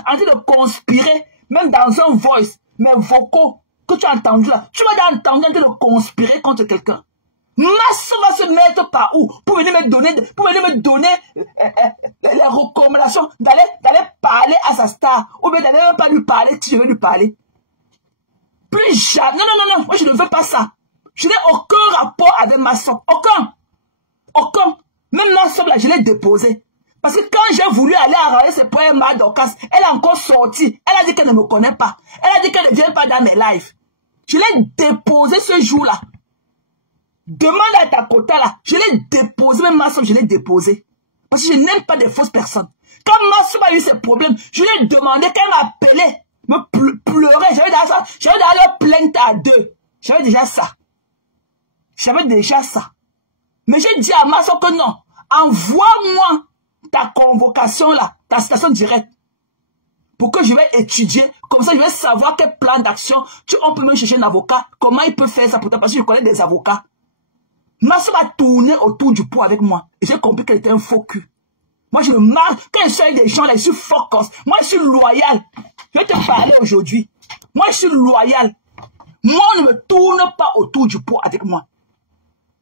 en train de conspirer, même dans un voice, mes vocaux que tu as entendu là. Tu m'as entendu en train de conspirer contre quelqu'un. Massou va se mettre par où pour venir me donner les recommandations d'aller parler à sa star ou bien d'aller même pas lui parler si je veux lui parler. Plus jamais. Non, moi je ne veux pas ça. Je n'ai aucun rapport avec Massou. Aucun. Même Massou là, je l'ai déposé. Parce que quand j'ai voulu aller arranger ses poèmes à Dorcas, elle a encore sorti. Elle a dit qu'elle ne me connaît pas. Elle a dit qu'elle ne vient pas dans mes lives. Je l'ai déposé ce jour-là. Demande à ta quota là. Je l'ai déposé, même Massou, je l'ai déposé. Parce que je n'aime pas des fausses personnes. Quand Massou a eu ses problèmes, je lui ai demandé qu'elle m'appelait, me pleurait. J'avais d'aller plainte à deux. J'avais déjà ça. Mais j'ai dit à Massou que non. Envoie-moi ta convocation là, ta citation directe. Pour que je vais étudier. Comme ça, je vais savoir quel plan d'action. On peut me chercher un avocat. Comment il peut faire ça pour toi? Parce que je connais des avocats. Ma soeur va tourner autour du pot avec moi. Et j'ai compris qu'elle était un faux cul. Moi, je me marre. Quand je suis avec des gens là, je suis focus. Moi, je suis loyal. Je vais te parler aujourd'hui. Moi, je suis loyal. Moi, on ne me tourne pas autour du pot avec moi.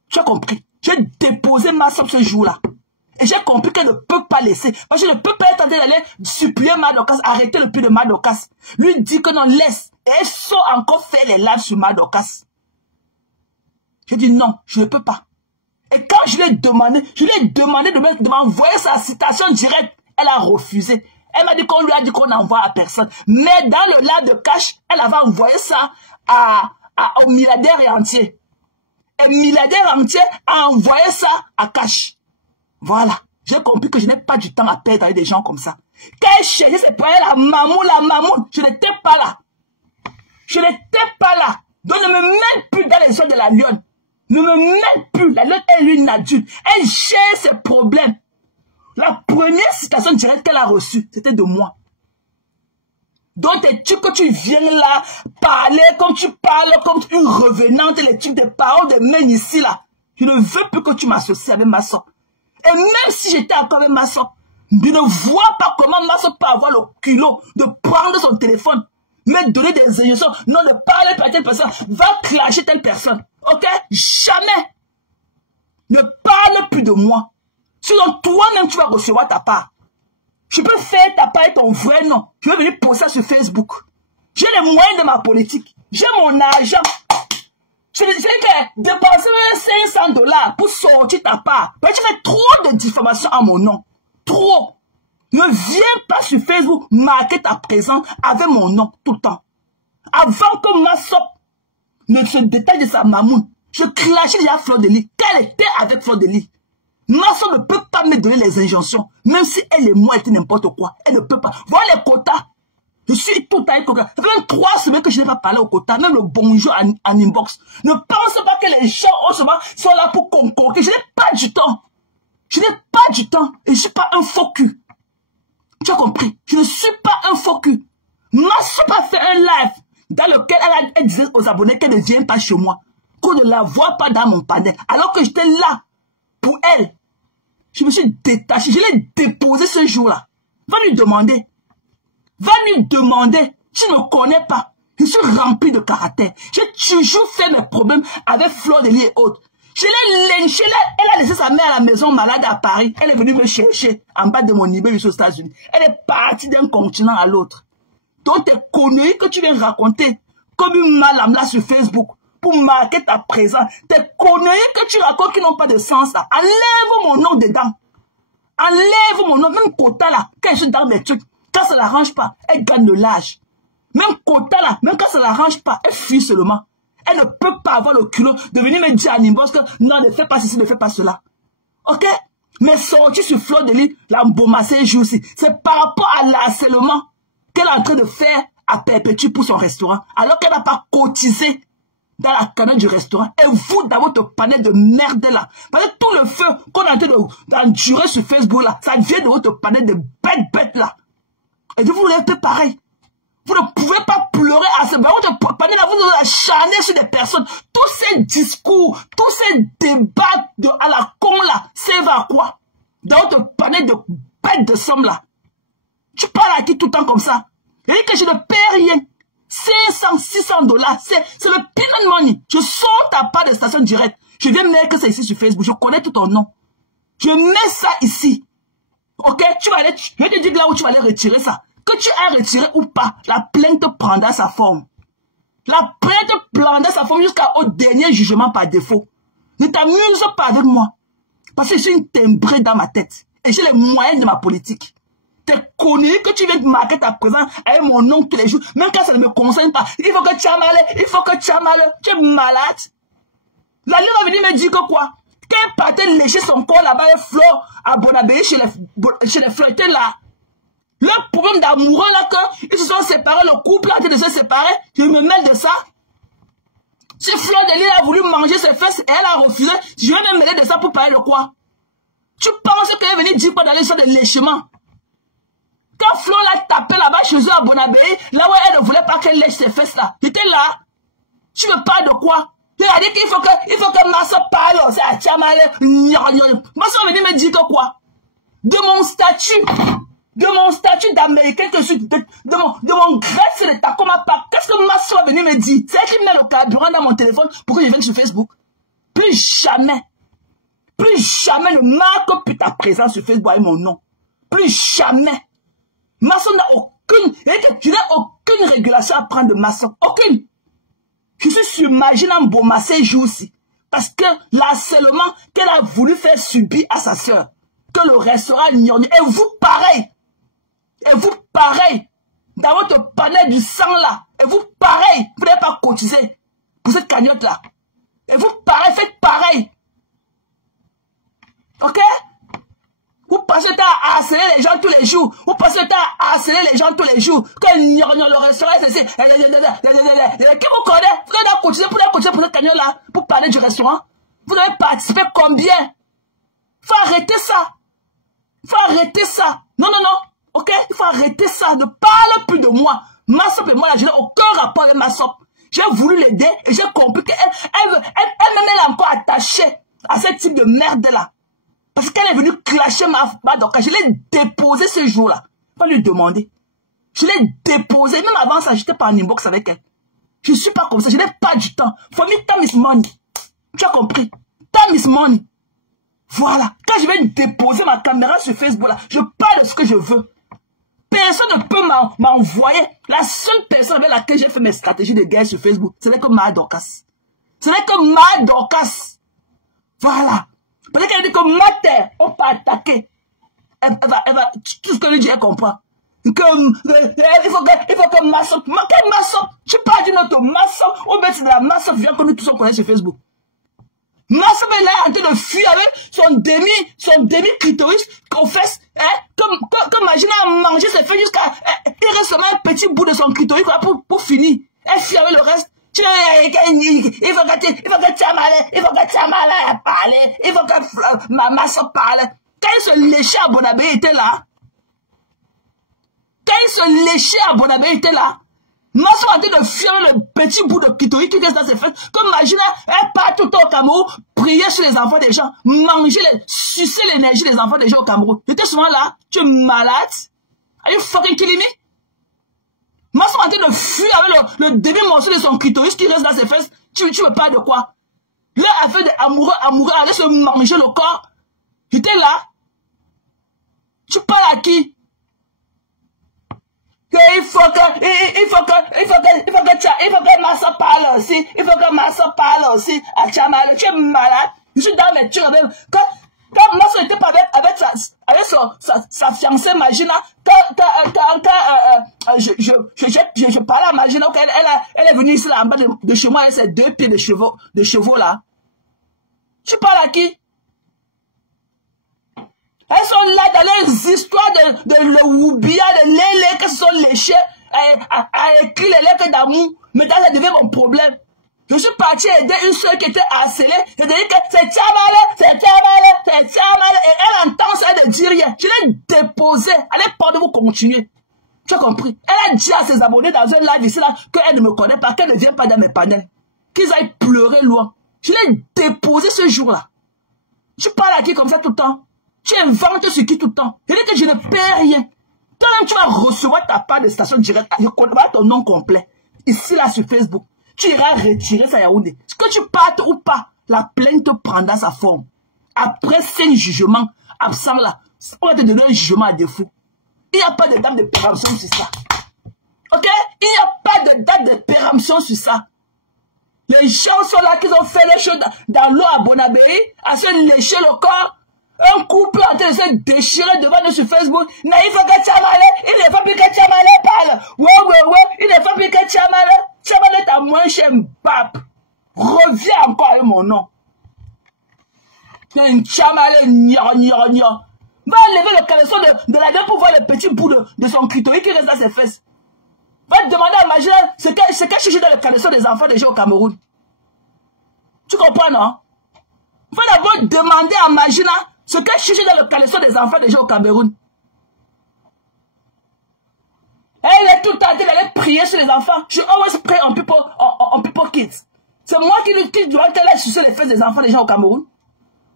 Tu as compris? J'ai déposé ma soeur ce jour-là. Et j'ai compris qu'elle ne peut pas laisser. Parce que je ne peux pas être en train d'aller supplier Madocas, arrêter le pied de Madocas. Lui dit que non, laisse. Et elle sort encore faire les lives sur Madocas. J'ai dit non, je ne peux pas. Et quand je lui ai demandé de m'envoyer sa citation directe, elle a refusé. Elle m'a dit qu'on lui a dit qu'on envoie à personne. Mais dans le live de cash, elle avait envoyé ça au milliardaire entier. Et milliardaire entier a envoyé ça à cash. Voilà. J'ai compris que je n'ai pas du temps à perdre avec des gens comme ça. Quand elle cherchait ses parents, la mamoun, je n'étais pas là. Je n'étais pas là. Donc ne me mets plus dans les yeux de la lionne. Ne me mets plus. La lionne est une adulte. Elle gère ses problèmes. La première citation directe qu'elle a reçue, c'était de moi. Donc tes trucs que tu viens là, parler comme tu parles, comme une revenante, les trucs des paroles de mène ici là. Je ne veux plus que tu m'associes avec ma soeur. Et même si j'étais encore avec ma soeur, je ne vois pas comment ma soeur peut avoir le culot de prendre son téléphone, me donner des injonctions, non de parler à telle personne, va clasher telle personne. Ok? Jamais. Ne parle plus de moi. Sinon toi-même tu vas recevoir ta part. Je peux faire ta part et ton vrai nom. Je vais venir poster ça sur Facebook. J'ai les moyens de ma politique. J'ai mon argent. Je vais dépenser $500 pour sortir ta part. Parce que tu fais trop de diffamation à mon nom. Trop. Ne viens pas sur Facebook marquer ta présence avec mon nom tout le temps. Avant que ma soeur ne se détache de sa mamoune, je clashais déjà Fleur de Lys. Qu'elle était avec Fleur de Lys. Ma soeur ne peut pas me donner les injonctions. Même si elle et moi étaient n'importe quoi. Elle ne peut pas. Voilà les quotas. Je suis tout avec quota. Ça fait 3 semaines que je n'ai pas parlé au quota. Même le bonjour en inbox. Ne pense pas que les gens sont là pour concocter. Je n'ai pas du temps. Je n'ai pas du temps. Et je ne suis pas un faux cul. Tu as compris? Je ne suis pas un faux cul. Ma soeur a fait un live dans lequel elle disait aux abonnés qu'elle ne vient pas chez moi. Qu'on ne la voit pas dans mon panel. Alors que j'étais là pour elle. Je me suis détaché. Je l'ai déposé ce jour-là. Va lui demander. Va lui demander. Tu ne me connais pas. Je suis rempli de caractère. J'ai toujours fait mes problèmes avec Fleur de Lys et autres. Je l'ai lynché là. Elle a laissé sa mère à la maison malade à Paris. Elle est venue me chercher en bas de mon immeuble aux États-Unis. Elle est partie d'un continent à l'autre. Donc tes conneries que tu viens raconter comme une malade là sur Facebook pour marquer ta présence. Tes conneries que tu racontes qui n'ont pas de sens là. Enlève mon nom dedans. Enlève mon nom. Même quota là. Quand je suis dans mes trucs. Quand ça ne l'arrange pas, elle gagne de l'âge. Même quota là, même quand ça ne l'arrange pas, elle fuit seulement. Elle ne peut pas avoir le culot de venir me dire à Nimbos que non, ne fais pas ceci, ne fais pas cela. Ok? Mais sortir sur Fleur de Lys, l'embaumasser un jour-ci, c'est par rapport à l'harcèlement qu'elle est en train de faire à Perpétue pour son restaurant. Alors qu'elle n'a pas cotisé dans la canette du restaurant. Et vous, dans votre panel de merde là, parce que tout le feu qu'on est en train d'endurer sur Facebook là, ça vient de votre panel de bêtes là. Et vous l'avez fait pareil. Vous ne pouvez pas pleurer à ce moment. Vous nous acharnez sur des personnes. Tous ces discours, tous ces débats à la con là, servent à quoi? Dans votre panel de bêtes de somme là. Tu parles à qui tout le temps comme ça? Et que je ne paie rien. 500, $600, c'est le peanut money. Je sors ta part de station directe. Je viens mettre que c'est ici sur Facebook. Je connais tout ton nom. Je mets ça ici. Ok? Tu vas aller, je vais te dire là où tu vas aller retirer ça. Que tu aies retiré ou pas, la plainte prendra sa forme. La plainte prendra sa forme jusqu'au dernier jugement par défaut. Ne t'amuse pas avec moi. Parce que je suis une timbrée dans ma tête. Et j'ai les moyens de ma politique. T'es connu que tu viens de marquer ta présence avec mon nom tous les jours. Même quand ça ne me concerne pas. Il faut que tu as mal. Il faut que tu as mal. Tu es malade. La lune va venir me dire que quoi? Qu'elle partait lécher son corps là-bas et Fleur à Bonabéi chez les flirtés là. Le problème d'amoureux là, qu'ils se sont séparés, le couple a été de se séparer, je me mêle de ça. Si Fleur de Lys a voulu manger ses fesses et elle a refusé, je vais me mêler de ça pour parler de quoi? Tu penses qu'elle est venue dire quoi dans les choses de léchement? Quand Fleur l'a tapé là-bas chez eux à Bonabéi, là où elle ne voulait pas qu'elle lèche ses fesses là, j'étais là. Tu me parles de quoi? Il a dit qu'il faut que ma soeur parle, c'est à Tchamale. Ma soeur va venir me dire que quoi? De mon statut d'américain que je suis, de mon grade d'état comme à part. Qu'est-ce que ma soeur va venir me dire? C'est elle qui met le carburant dans mon téléphone pour que je vienne sur Facebook. Plus jamais ne marque plus ta présence sur Facebook avec mon nom. Plus jamais. Ma soeur n'a aucune, je n'ai aucune régulation à prendre de ma soeur. Aucune. Je suis submergée dans Boma ces jours-ci. Parce que l'harcèlement qu'elle a voulu faire subir à sa soeur. Que le restaurant ignorait. Et vous pareil. Dans votre panel du sang là. Et vous pareil. Vous n'avez pas cotisé pour cette cagnotte là. Et vous pareil, faites pareil. Ok? Vous passez le temps à harceler les gens tous les jours. Que le restaurant, c'est... Qui vous connaît? Vous avez cotisé pour cette cagnotte là. Pour parler du restaurant. Vous avez participé combien? Faut arrêter ça. Non. Ok? Il faut arrêter ça. Ne parle plus de moi. Ma soeur et moi, je n'ai aucun rapport avec ma soeur. J'ai voulu l'aider et j'ai compris qu'elle est encore attachée à ce type de merde-là. Parce qu'elle est venue clasher ma doka. Je l'ai déposé ce jour-là. Pas lui demander. Je l'ai déposé. Même avant ça, j'étais pas en inbox avec elle. Je ne suis pas comme ça. Je n'ai pas du temps. For me, time is money. Tu as compris? Time is money. Voilà. Quand je vais déposer ma caméra sur Facebook, là, je parle de ce que je veux. Personne ne peut m'envoyer. La seule personne avec laquelle j'ai fait mes stratégies de guerre sur Facebook, ce n'est que Ma Dorcas. Voilà. Peut-être qu'elle dit que ma terre, on peut attaquer. Elle va, tout ce que lui dit, elle comprend. Il faut que ma soeur, je parle d'une autre maçon, ou bien c'est de la maçon vient que nous tous on connaît sur Facebook. Ma soeur est là en train de fuir avec son demi clitoris qu'on fait, comme Magina a mangé ses fesses jusqu'à, il reste seulement un petit bout de son clitoris pour finir. Elle fuit avec le reste. Il faut que Tchamale parle. Il faut que ma soeur parle. Quand il se léchait à Bonabé, il était là. Ma soeur a dit de fuir le petit bout de clitoris qui reste dans ses fesses. Comme Magina, elle part tout au Cameroun, prier sur les enfants des gens, sucer l'énergie des enfants des gens au Cameroun. J'étais souvent là. Tu es malade? Are you fucking killing me? Ma soeur a dit de fuir avec le demi-morceau de son clitoris qui reste dans ses fesses. Tu me parles de quoi? Là, elle fait des amoureux, aller se manger le corps. J'étais là. Tu parles à qui? Il faut que ma soeur parle aussi. À Tchamale, tu es malade. Je suis dans mes trucs avec. Quand ma soeur n'était pas avec sa fiancée Magina, je parlais à Magina, elle est venue ici là en bas de chez moi avec ses 2 pieds de chevaux là. Tu parles à qui? Elles sont là dans les histoires de le Woubia, de Lélé, que se sont léchés, à écrire les lettres d'amour. Mais ça devient mon problème. Je suis parti aider une soeur qui était harcelée. Je dis que c'est Tchamale. Et elle entend ça, elle ne dit rien. Je l'ai déposé. Allez, pas de vous continuer. Tu as compris? Elle a dit à ses abonnés dans un live ici là qu'elle ne me connaît pas, qu'elle ne vient pas dans mes panels. Qu'ils aillent pleurer loin. Je l'ai déposé ce jour-là. Tu parles à qui comme ça tout le temps? Tu inventes sur qui tout le temps? Je dis que je ne paie rien. Toi-même, tu vas recevoir ta part de station directe. Je connais pas ton nom complet. Ici, là, sur Facebook. Tu iras retirer ça à Yaoundé. Est-ce que tu partes ou pas? La plainte prendra sa forme. Après 5 jugements absents là, on va te donner un jugement à défaut. Il n'y a pas de date de péremption sur ça. Ok? Il n'y a pas de date de péremption sur ça. Les gens sont là qui ont fait les choses dans l'eau à Bonabé, à se lécher le corps. Un couple en train de se déchirer devant nous sur Facebook. Mais il faut que Tchamale, il ne faut plus que Tchamale parle. Ouais, il ne faut plus que Tchamale. Tchamale est à moins cher Mbap. Reviens encore avec mon nom. Tchamale, gna. Va lever le caleçon de la dame pour voir le petit bout de son clitoris qui reste dans ses fesses. Va te demander à Magina ce qu'elle cherche dans le caleçon des enfants déjà au Cameroun. Tu comprends, non? Va d'abord demander à Magina ce qu'elle cherche dans le caleçon des enfants déjà au Cameroun. Elle est tout le temps d'aller prier sur les enfants. Je always pray on people kids. C'est C'est moi qui dois te laisser sucer les fesses des enfants des gens au Cameroun.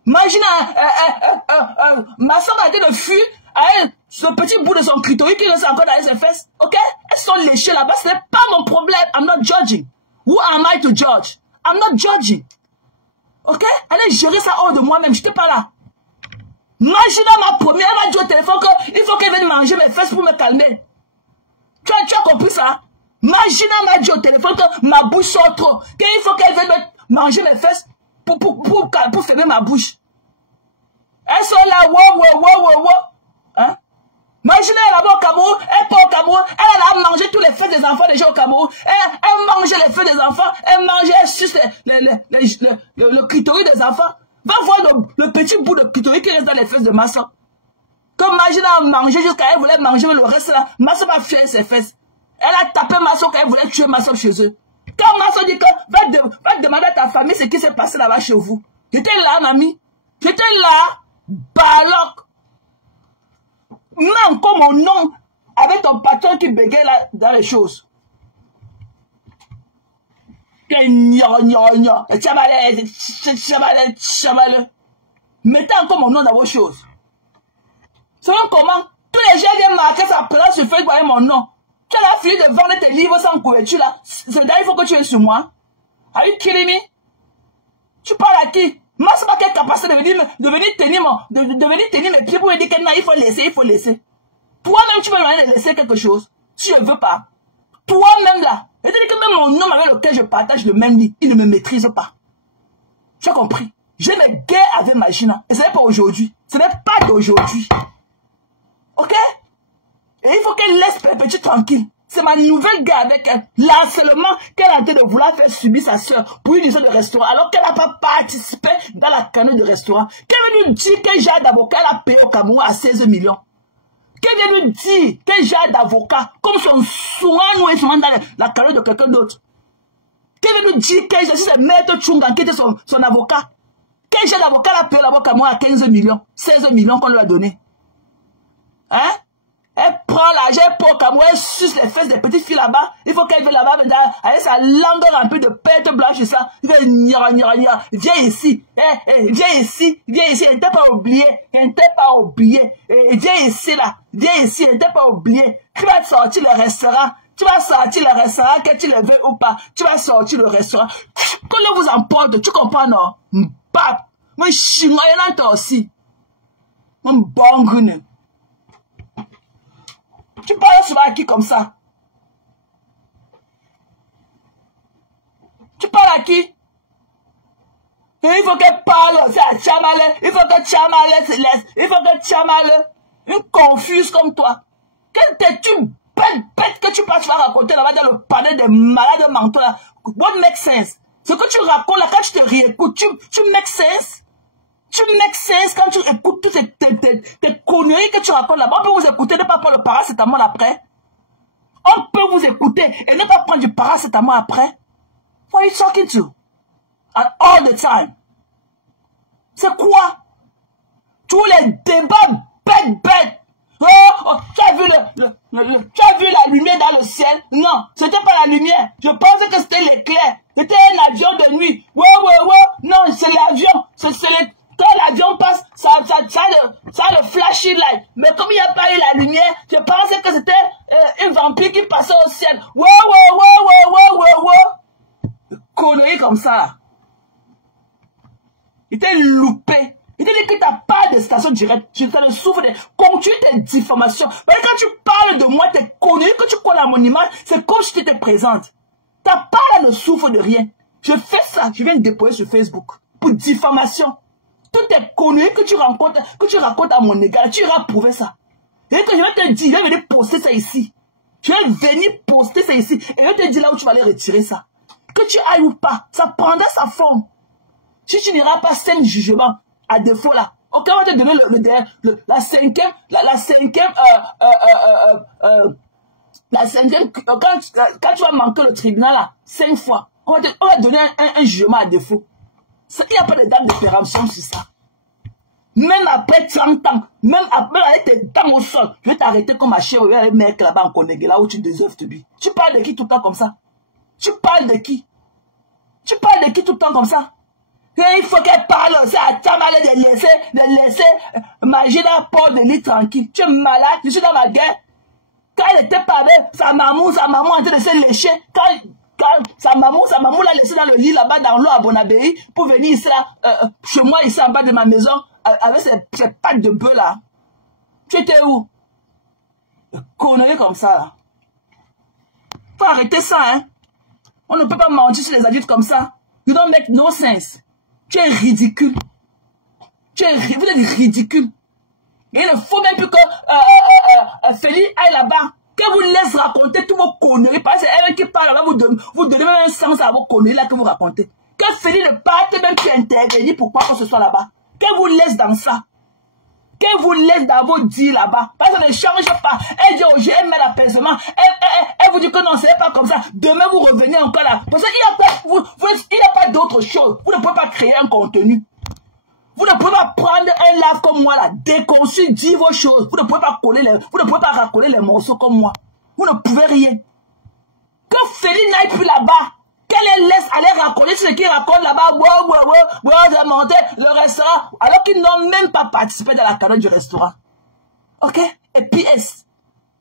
Imagine, ma soeur a été de fuir avec ce petit bout de son clitoris qui reste encore dans ses fesses. Ok? Elles sont léchées là-bas. Ce n'est pas mon problème. I'm not judging. Who am I to judge? I'm not judging. Ok? Allez gérer ça hors de moi-même. Je n'étais pas là. Imagine ma première, elle m'a dit au téléphone qu'il faut qu'elle vienne manger mes fesses pour me calmer. Tu as compris ça? Imagine elle m'a dit au téléphone que ma bouche sort trop. Qu'il faut qu'elle vienne manger mes fesses pour fermer ma bouche. Elles sont là, wow. Hein? Imaginez là-bas au Cameroun, elle part au Cameroun, elle a mangé tous les fesses des enfants déjà au Cameroun. Elle mangeait les fesses des enfants, elle mangeait, elle suce le clitoris des enfants. Va voir le petit bout de clitoris qui reste dans les fesses de ma soeur. Comme imagine elle mangeait jusqu'à elle voulait manger, mais le reste là, ma soeur va fuir ses fesses. Elle a tapé ma soeur quand elle voulait tuer ma soeur chez eux. Quand ma soeur dit que va demander à ta famille ce qui s'est passé là-bas chez vous. J'étais là, mamie. J'étais là, baloc. Non, comme mon nom, avec ton patron qui bégaye là dans les choses. Mettez encore mon nom dans vos choses. C'est comment? Tous les gens viennent marquer sa présence sur Facebook avec mon nom. Tu as fini de vendre tes livres sans couverture là. C'est là il faut que tu viennes sur moi. Are you kidding me? Tu parles à qui? Moi, c'est pas quelle capacité de venir tenir mes pieds pour me dire que non, il faut laisser. Toi-même, tu peux me demander de laisser quelque chose. Si je ne veux pas. Toi-même là. C'est-à-dire que même mon homme avec lequel je partage le même lit, il ne me maîtrise pas. Tu as compris? J'ai des guerres avec Magina. Et ce n'est pas aujourd'hui. Ce n'est pas d'aujourd'hui. Ok? Et il faut qu'elle laisse Pépétu tranquille. C'est ma nouvelle guerre avec elle. L'harcèlement qu'elle a en train de vouloir faire subir sa soeur pour une usine de restaurant, alors qu'elle n'a pas participé dans la canoë de restaurant. Qu'elle vient nous dire que j'ai d'avocat, elle a payé au Cameroun à 16 millions. Qu'elle vient nous dire que j'ai d'avocat, comme son soin nous est souvent dans la canoë de quelqu'un d'autre. Qu'elle vient nous dire que je suis maître Tchunga qui était son avocat. Que j'ai d'avocat, elle a payé là-bas au Cameroun à 15 millions. 16 millions qu'on lui a donné. Hein? Elle prend l'argent pour Cameroun, elle suce les fesses des petites filles là-bas. Il faut qu'elle vienne là-bas avec sa langue remplie de pète blanche et ça. Il dit, viens ici, viens ici, elle ne t'a pas oublié, viens ici là, elle ne t'a pas oublié. Tu vas sortir le restaurant, que tu le veux ou pas, tu vas sortir le restaurant. Qu'on le vous emporte, tu comprends non? Mbap, moi je suis moyen toi aussi. Mon bon grune. Tu parles souvent à qui comme ça? Tu parles à qui? Et il faut qu'elle parle, c'est à Tchamale. Il faut que Tchamale se laisse. Il faut que Tchamale, une confuse comme toi. Quelle t'es-tu bête que tu passes raconter là-bas dans le panel des malades mentaux là? What makes sense? Ce que tu racontes là, quand tu te réécoutes, tu make sense? Tu make sense quand tu écoutes toutes tes conneries que tu racontes là-bas. On peut vous écouter, ne pas prendre le paracétamol après. On peut vous écouter et ne pas prendre du paracétamol après. What are you talking to? And all the time. C'est quoi? Tous les débats bêtes. Oh, tu as vu la lumière dans le ciel? Non, c'était pas la lumière. Je pensais que c'était l'éclair. C'était un avion de nuit. Ouais. Non, c'est l'avion. Quand l'avion passe, ça a le flashing light. Mais comme il n'y a pas eu la lumière, je pensais que c'était un vampire qui passait au ciel. Ouais. Conneries comme ça. Il était loupé. Il te dit que tu n'as pas de station directe. Je te souffre de continuer tes diffamations. Mais quand tu parles de moi, tes conneries, que tu colles à mon image, c'est comme si tu te présentes. Ta part ne souffre de rien. Je fais ça, je viens de déposer sur Facebook. Pour diffamation. Toutes tes conneries que tu racontes à mon égard, tu iras prouver ça. Et que je vais te dire, je vais venir poster ça ici. Je vais venir poster ça ici. Et je vais te dire là où tu vas aller retirer ça. Que tu ailles ou pas, ça prendra sa forme. Si tu n'iras pas sans jugement, à défaut là, ok, on va te donner la cinquième, quand tu vas manquer le tribunal là, 5 fois, on va donner un jugement à défaut. Il n'y a pas de date de péremption sur ça. Même après 30 ans, même après avec tes dents au sol, je vais t'arrêter comme ma chère, le mec là-bas en Conégé, là où tu déserves te dire. Tu parles de qui tout le temps comme ça? Tu parles de qui? Tu parles de qui tout le temps comme ça? Il faut qu'elle parle aussi à Tamale de laisser manger dans le port de lit tranquille. Tu es malade, je suis dans ma guerre. Quand elle était pas avec sa maman en train de se lécher, quand sa maman l'a laissé dans le lit là-bas dans l'eau à Bonabéi pour venir ici là, chez moi ici en bas de ma maison avec ses pattes de bœuf là. Tu étais où? Conneries comme ça là. Faut arrêter ça, hein. On ne peut pas mentir sur les adultes comme ça. You don't make no sense. Tu es ridicule. Vous êtes ridicule. Et il ne faut même plus que Félix aille là-bas. Que vous laisse raconter tous vos conneries. Parce que c'est elle qui parle là-bas, vous donnez même un sens à vos conneries là que vous racontez. Que Félix ne parte même plus intervenir pour pas que ce soit là-bas. Que vous laisse dans ça. Que vous laisse dans vos dits là-bas. Parce que ça ne change pas. Elle dit, oh, j'ai aimé l'apaisement. Elle vous dit que non, c'est pas comme ça. Demain, vous revenez encore là. Parce qu'il n'y a pas d'autre chose. Vous ne pouvez pas créer un contenu. Vous ne pouvez pas prendre un live comme moi là, déconçu, dire vos choses. Vous ne pouvez pas racoler les morceaux comme moi. Vous ne pouvez rien. Que Félix n'aille plus là-bas. Qu'elle laisse aller raconter ce qu'il raconte là-bas. J'ai monté le restaurant. Alors qu'ils n'ont même pas participé dans la cagnotte du restaurant. Ok? Et puis,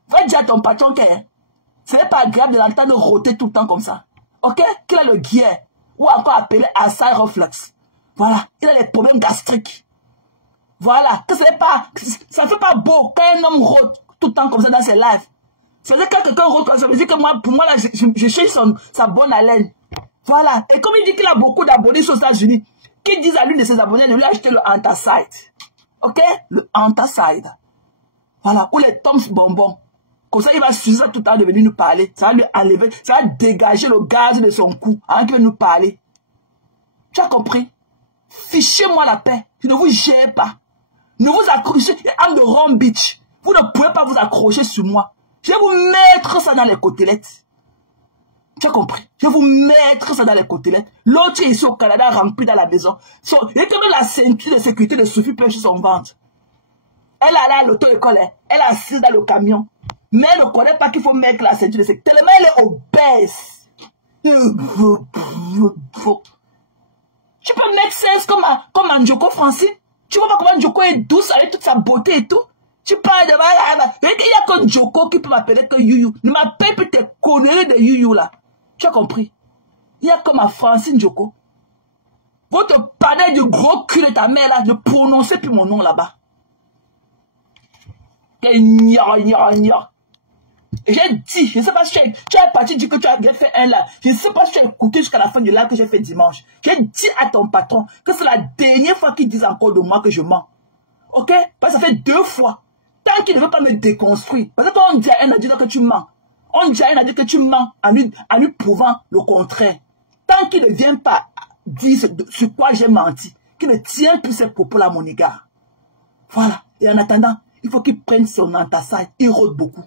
va dire à ton patron que ce n'est pas agréable de l'entendre rôter tout le temps comme ça. Ok? Qu'il a le guerre. Ou encore appelé acide reflux. Voilà. Il a les problèmes gastriques. Voilà. Que ce n'est pas, ça ne fait pas beau quand un homme rôte tout le temps comme ça dans ses lives. Ça veut dire que quand quelqu'un rôte comme ça, ça veut dire que moi, pour moi, là, je cherche sa bonne haleine. Voilà. Et comme il dit qu'il a beaucoup d'abonnés aux États-Unis, qu'il dise à l'une de ses abonnés de lui acheter le Antacide. Ok? Le Antacide. Voilà. Ou les Toms bonbons. Comme ça, il va suivre ça tout le temps de venir nous parler. Ça va lui enlever, ça va dégager le gaz de son cou avant qu'il vienne nous parler. Tu as compris? Fichez-moi la paix. Je ne vous gère pas. Ne vous accrochez. I'm the wrong bitch. Vous ne pouvez pas vous accrocher sur moi. Je vais vous mettre ça dans les côtelettes. Tu as compris? Je vais vous mettre ça dans les côtelettes. L'autre est ici au Canada, rempli dans la maison. Il y a quand même la ceinture de sécurité de Sophie Plein sur son ventre. Elle est allée à l'auto-école. Elle est assise dans le camion. Mais elle ne connaît pas qu'il faut mettre la ceinture de sécurité. Tellement elle est obèse. Tu peux mettre sens comme Njoko Francine. Tu vois pas comment Njoko est douce avec toute sa beauté et tout. Tu parles de... Il n'y a que Njoko qui peut m'appeler que Yuyu. Ne m'appelle plus tes conneries de Yuyu là. Tu as compris? Il y a comme ma Francine Njoko. Votre panel du gros cul de ta mère là, ne prononcez plus mon nom là-bas. J'ai dit, je ne sais pas si tu as parti du que tu as bien fait un live. Je ne sais pas si tu as écouté jusqu'à la fin du live que j'ai fait dimanche. J'ai dit à ton patron que c'est la dernière fois qu'il dit encore de moi que je mens. Ok? Parce que ça fait 2 fois. Tant qu'il ne veut pas me déconstruire. Parce que quand on dit à un adulte que tu mens, on dit à un adulte que tu mens en lui prouvant le contraire. Tant qu'il ne vient pas dire sur quoi j'ai menti, qu'il ne tient plus ses propos là à mon égard. Voilà. Et en attendant, il faut qu'il prenne son Antacide. Il rôde beaucoup.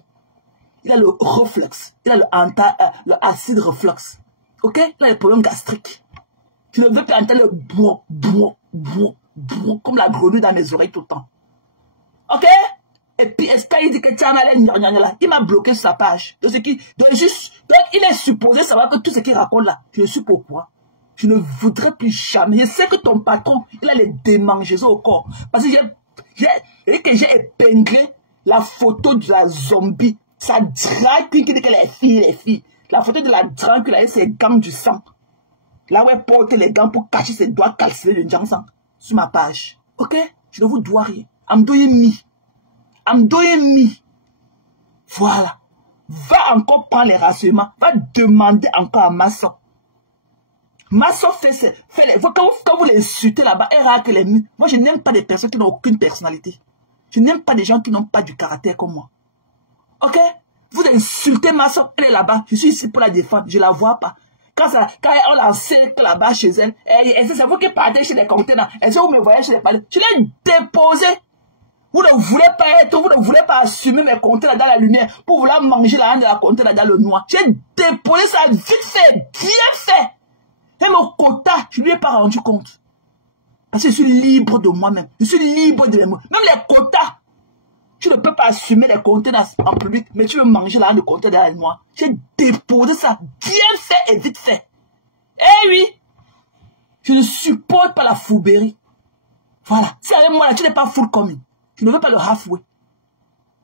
Il a le reflux. Il a le acide reflux. Ok? Il a les problèmes gastriques. Je ne veux plus entendre le comme la grenouille dans mes oreilles tout le temps. Ok? Et puis, est-ce qu'il dit que il m'a bloqué sur sa page. Donc, il est supposé savoir que tout ce qu'il raconte là, je suis pourquoi. Je ne voudrais plus jamais. Je sais que ton patron, il a les démangeaisons au corps. Parce que j'ai épinglé la photo de la zombie. Sa drag queen qui dit que les filles. La photo de la drag queen avec ses gants du sang. Là où elle porte les gants pour cacher ses doigts calcinés de sang sur ma page. Ok? Je ne vous dois rien. I'm doing me. Voilà. Va encore prendre les rassurements. Va demander encore à Masson. Masson quand vous l'insultez là-bas, elle raque les murs. Moi, je n'aime pas des personnes qui n'ont aucune personnalité. Je n'aime pas des gens qui n'ont pas du caractère comme moi. Ok? Vous insultez Masson, elle est là-bas. Je suis ici pour la défendre. Je ne la vois pas. Quand on la cercle là-bas chez elle, c'est vous qui partez chez les conteneurs. Est-ce que vous me voyez chez les palais? Je l'ai déposé. Vous ne voulez pas être, vous ne voulez pas assumer mes conteneurs dans la lumière pour vouloir manger la hand de la conteneur dans le noir. J'ai déposé ça vite fait, bien fait. Et mon quota, je ne lui ai pas rendu compte. Parce que je suis libre de moi-même. Je suis libre de mes mots. Même les quotas. Tu ne peux pas assumer les conteneurs en public, mais tu veux manger la hand de conteneur dans le noir. J'ai déposé ça bien fait et vite fait. Eh oui, Je ne supporte pas la fourberie. Voilà. Si avec moi, là, tu n'es pas full coming. Tu ne veux pas le halfway.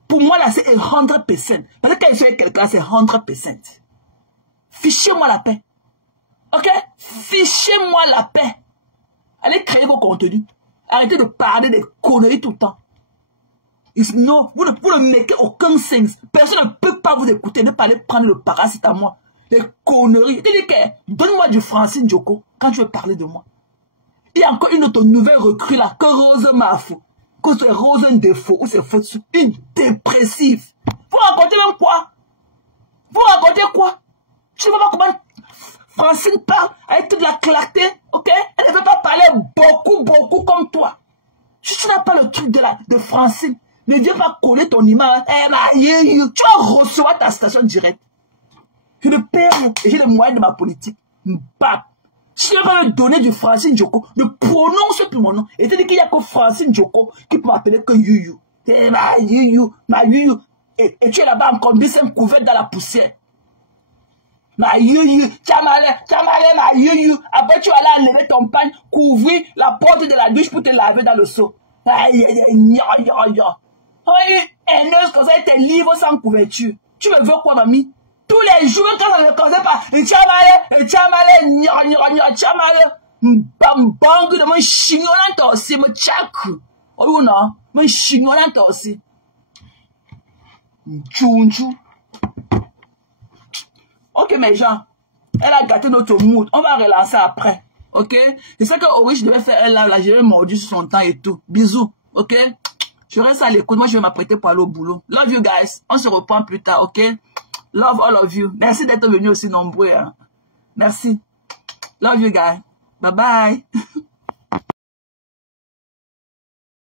Pour moi, là, c'est 100%. Parce que quand je suis avec quelqu'un, c'est 100%. Fichez-moi la paix. Ok? Fichez-moi la paix. Allez créer vos contenus. Arrêtez de parler des conneries tout le temps. Non, vous ne mettez aucun sens. Personne ne peut pas vous écouter. Ne pas aller prendre le paracétamol. Les conneries. Donne-moi du Francine Djoko quand tu veux parler de moi. Il y a encore une autre nouvelle recrue là, que Rose m'a fait. Que c'est Rose un défaut ou c'est faute. Une dépressive. Vous racontez même quoi? Vous racontez quoi? Je ne sais pas comment Francine parle avec toute la clarté, ok? Elle ne veut pas parler beaucoup comme toi. Tu n'as pas le truc de Francine. Ne viens pas coller ton image. Tu vas recevoir ta station directe. Je ne perds rien et j'ai les moyens de ma politique. Bap. Si je veux me donner du Francine Djoko, ne prononce plus mon nom. Et tu dis qu'il n'y a que Francine Djoko qui peut m'appeler que Yuyu. Ma Yuyu. Et tu es là-bas en combi, c'est couvert dans la poussière. Ma Yuyu, tu as malé, ma Yuyu. Après, tu vas aller enlever ton pagne, couvrir la porte de la douche pour te laver dans le seau. Haineuse comme ça, tes livres sans couverture. Tu me veux quoi, mamie? Tous les jours, quand ça ne commence pas, tu as malé, banque de mon chignolant aussi, mon tchak. Oh non, mon chignolant aussi. Tchou. Ok, mes gens, elle a gâté notre mood. On va relancer après. Ok? C'est ça que Ori, je devais faire elle là, je vais mordu sur son temps et tout. Bisous. Ok? Je reste à l'écoute. Moi, je vais m'apprêter pour aller au boulot. Love you guys. On se reprend plus tard. Ok? Love all of you. Merci d'être venus aussi nombreux. Hein. Merci. Love you guys. Bye bye.